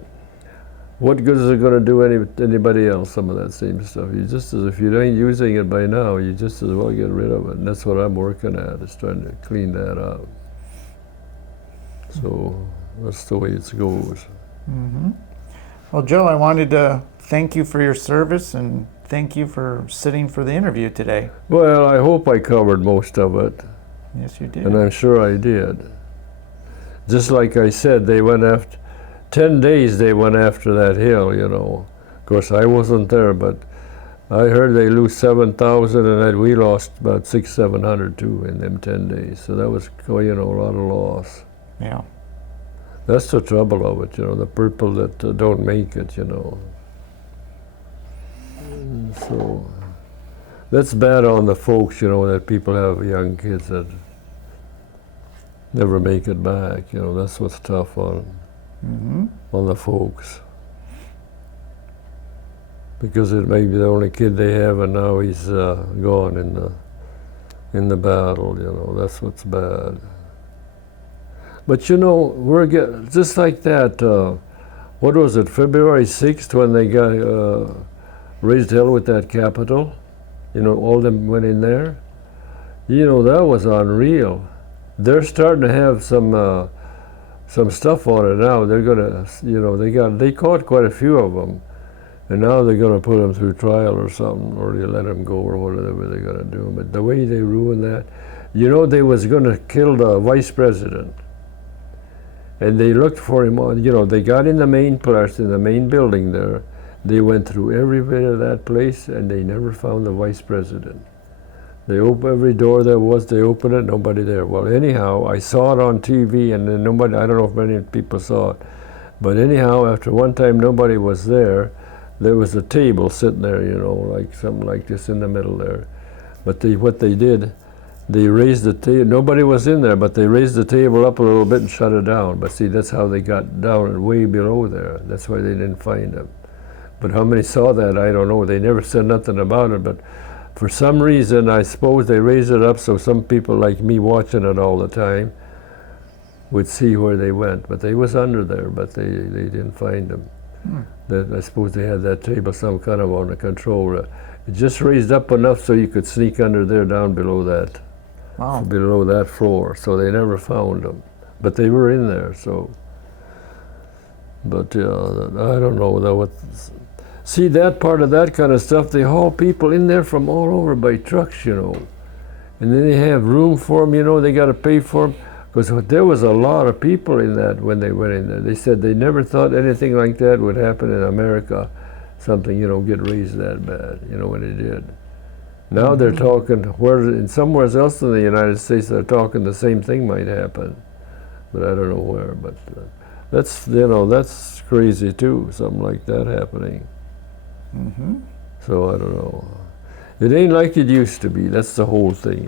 what good is it going to do anybody else, some of that same stuff? If you ain't using it by now, you just as well get rid of it. And that's what I'm working at, is trying to clean that up. So that's the way it goes. Mm-hmm. Well, Joe, I wanted to thank you for your service and thank you for sitting for the interview today. Well, I hope I covered most of it. Yes, you did. And I'm sure I did. Just like I said, they went after 10 days. They went after that hill, you know. Of course, I wasn't there, but I heard they lose 7,000, and that we lost about 600-700 too in them 10 days. So that was, you know, a lot of loss. Yeah. That's the trouble of it, the people that don't make it, So that's bad on the folks, that people have young kids that never make it back. That's what's tough on the folks. Because it may be the only kid they have, and now he's gone in the battle. That's what's bad. But we're getting just like that. What was it, February 6th, when they got raised hell with that Capitol? All them went in there. That was unreal. They're starting to have some stuff on it now. They're gonna, they caught quite a few of them, and now they're gonna put them through trial or something, or they let them go or whatever they're gonna do. But the way they ruined that, they was gonna kill the vice president, and they looked for him on. They got in the main place, in the main building there. They went through every bit of that place, and they never found the vice president. They opened every door there was, they opened it, nobody there. Well, anyhow, I saw it on TV, and then nobody, I don't know if many people saw it, but anyhow, after one time nobody was there, there was a table sitting there, like something like this in the middle there. But what they did, they raised the table, nobody was in there, but they raised the table up a little bit and shut it down. But see, that's how they got down way below there. That's why they didn't find him. But how many saw that, I don't know. They never said nothing about it, but for some reason, I suppose they raised it up so some people like me watching it all the time would see where they went. But they was under there, but they didn't find them. I suppose they had that table some kind of under control. It just raised up enough so you could sneak under there down below that. Wow. Below that floor. So they never found them. But they were in there, so. But I don't know. See, that part of that kind of stuff, they haul people in there from all over by trucks, And then they have room for them, they got to pay for them. Because there was a lot of people in that when they went in there. They said they never thought anything like that would happen in America. Something, get raised that bad, when it did. Now they're talking, somewhere else in the United States, they're talking the same thing might happen. But I don't know where. But that's, that's crazy too, something like that happening. So I don't know. It ain't like it used to be. That's the whole thing,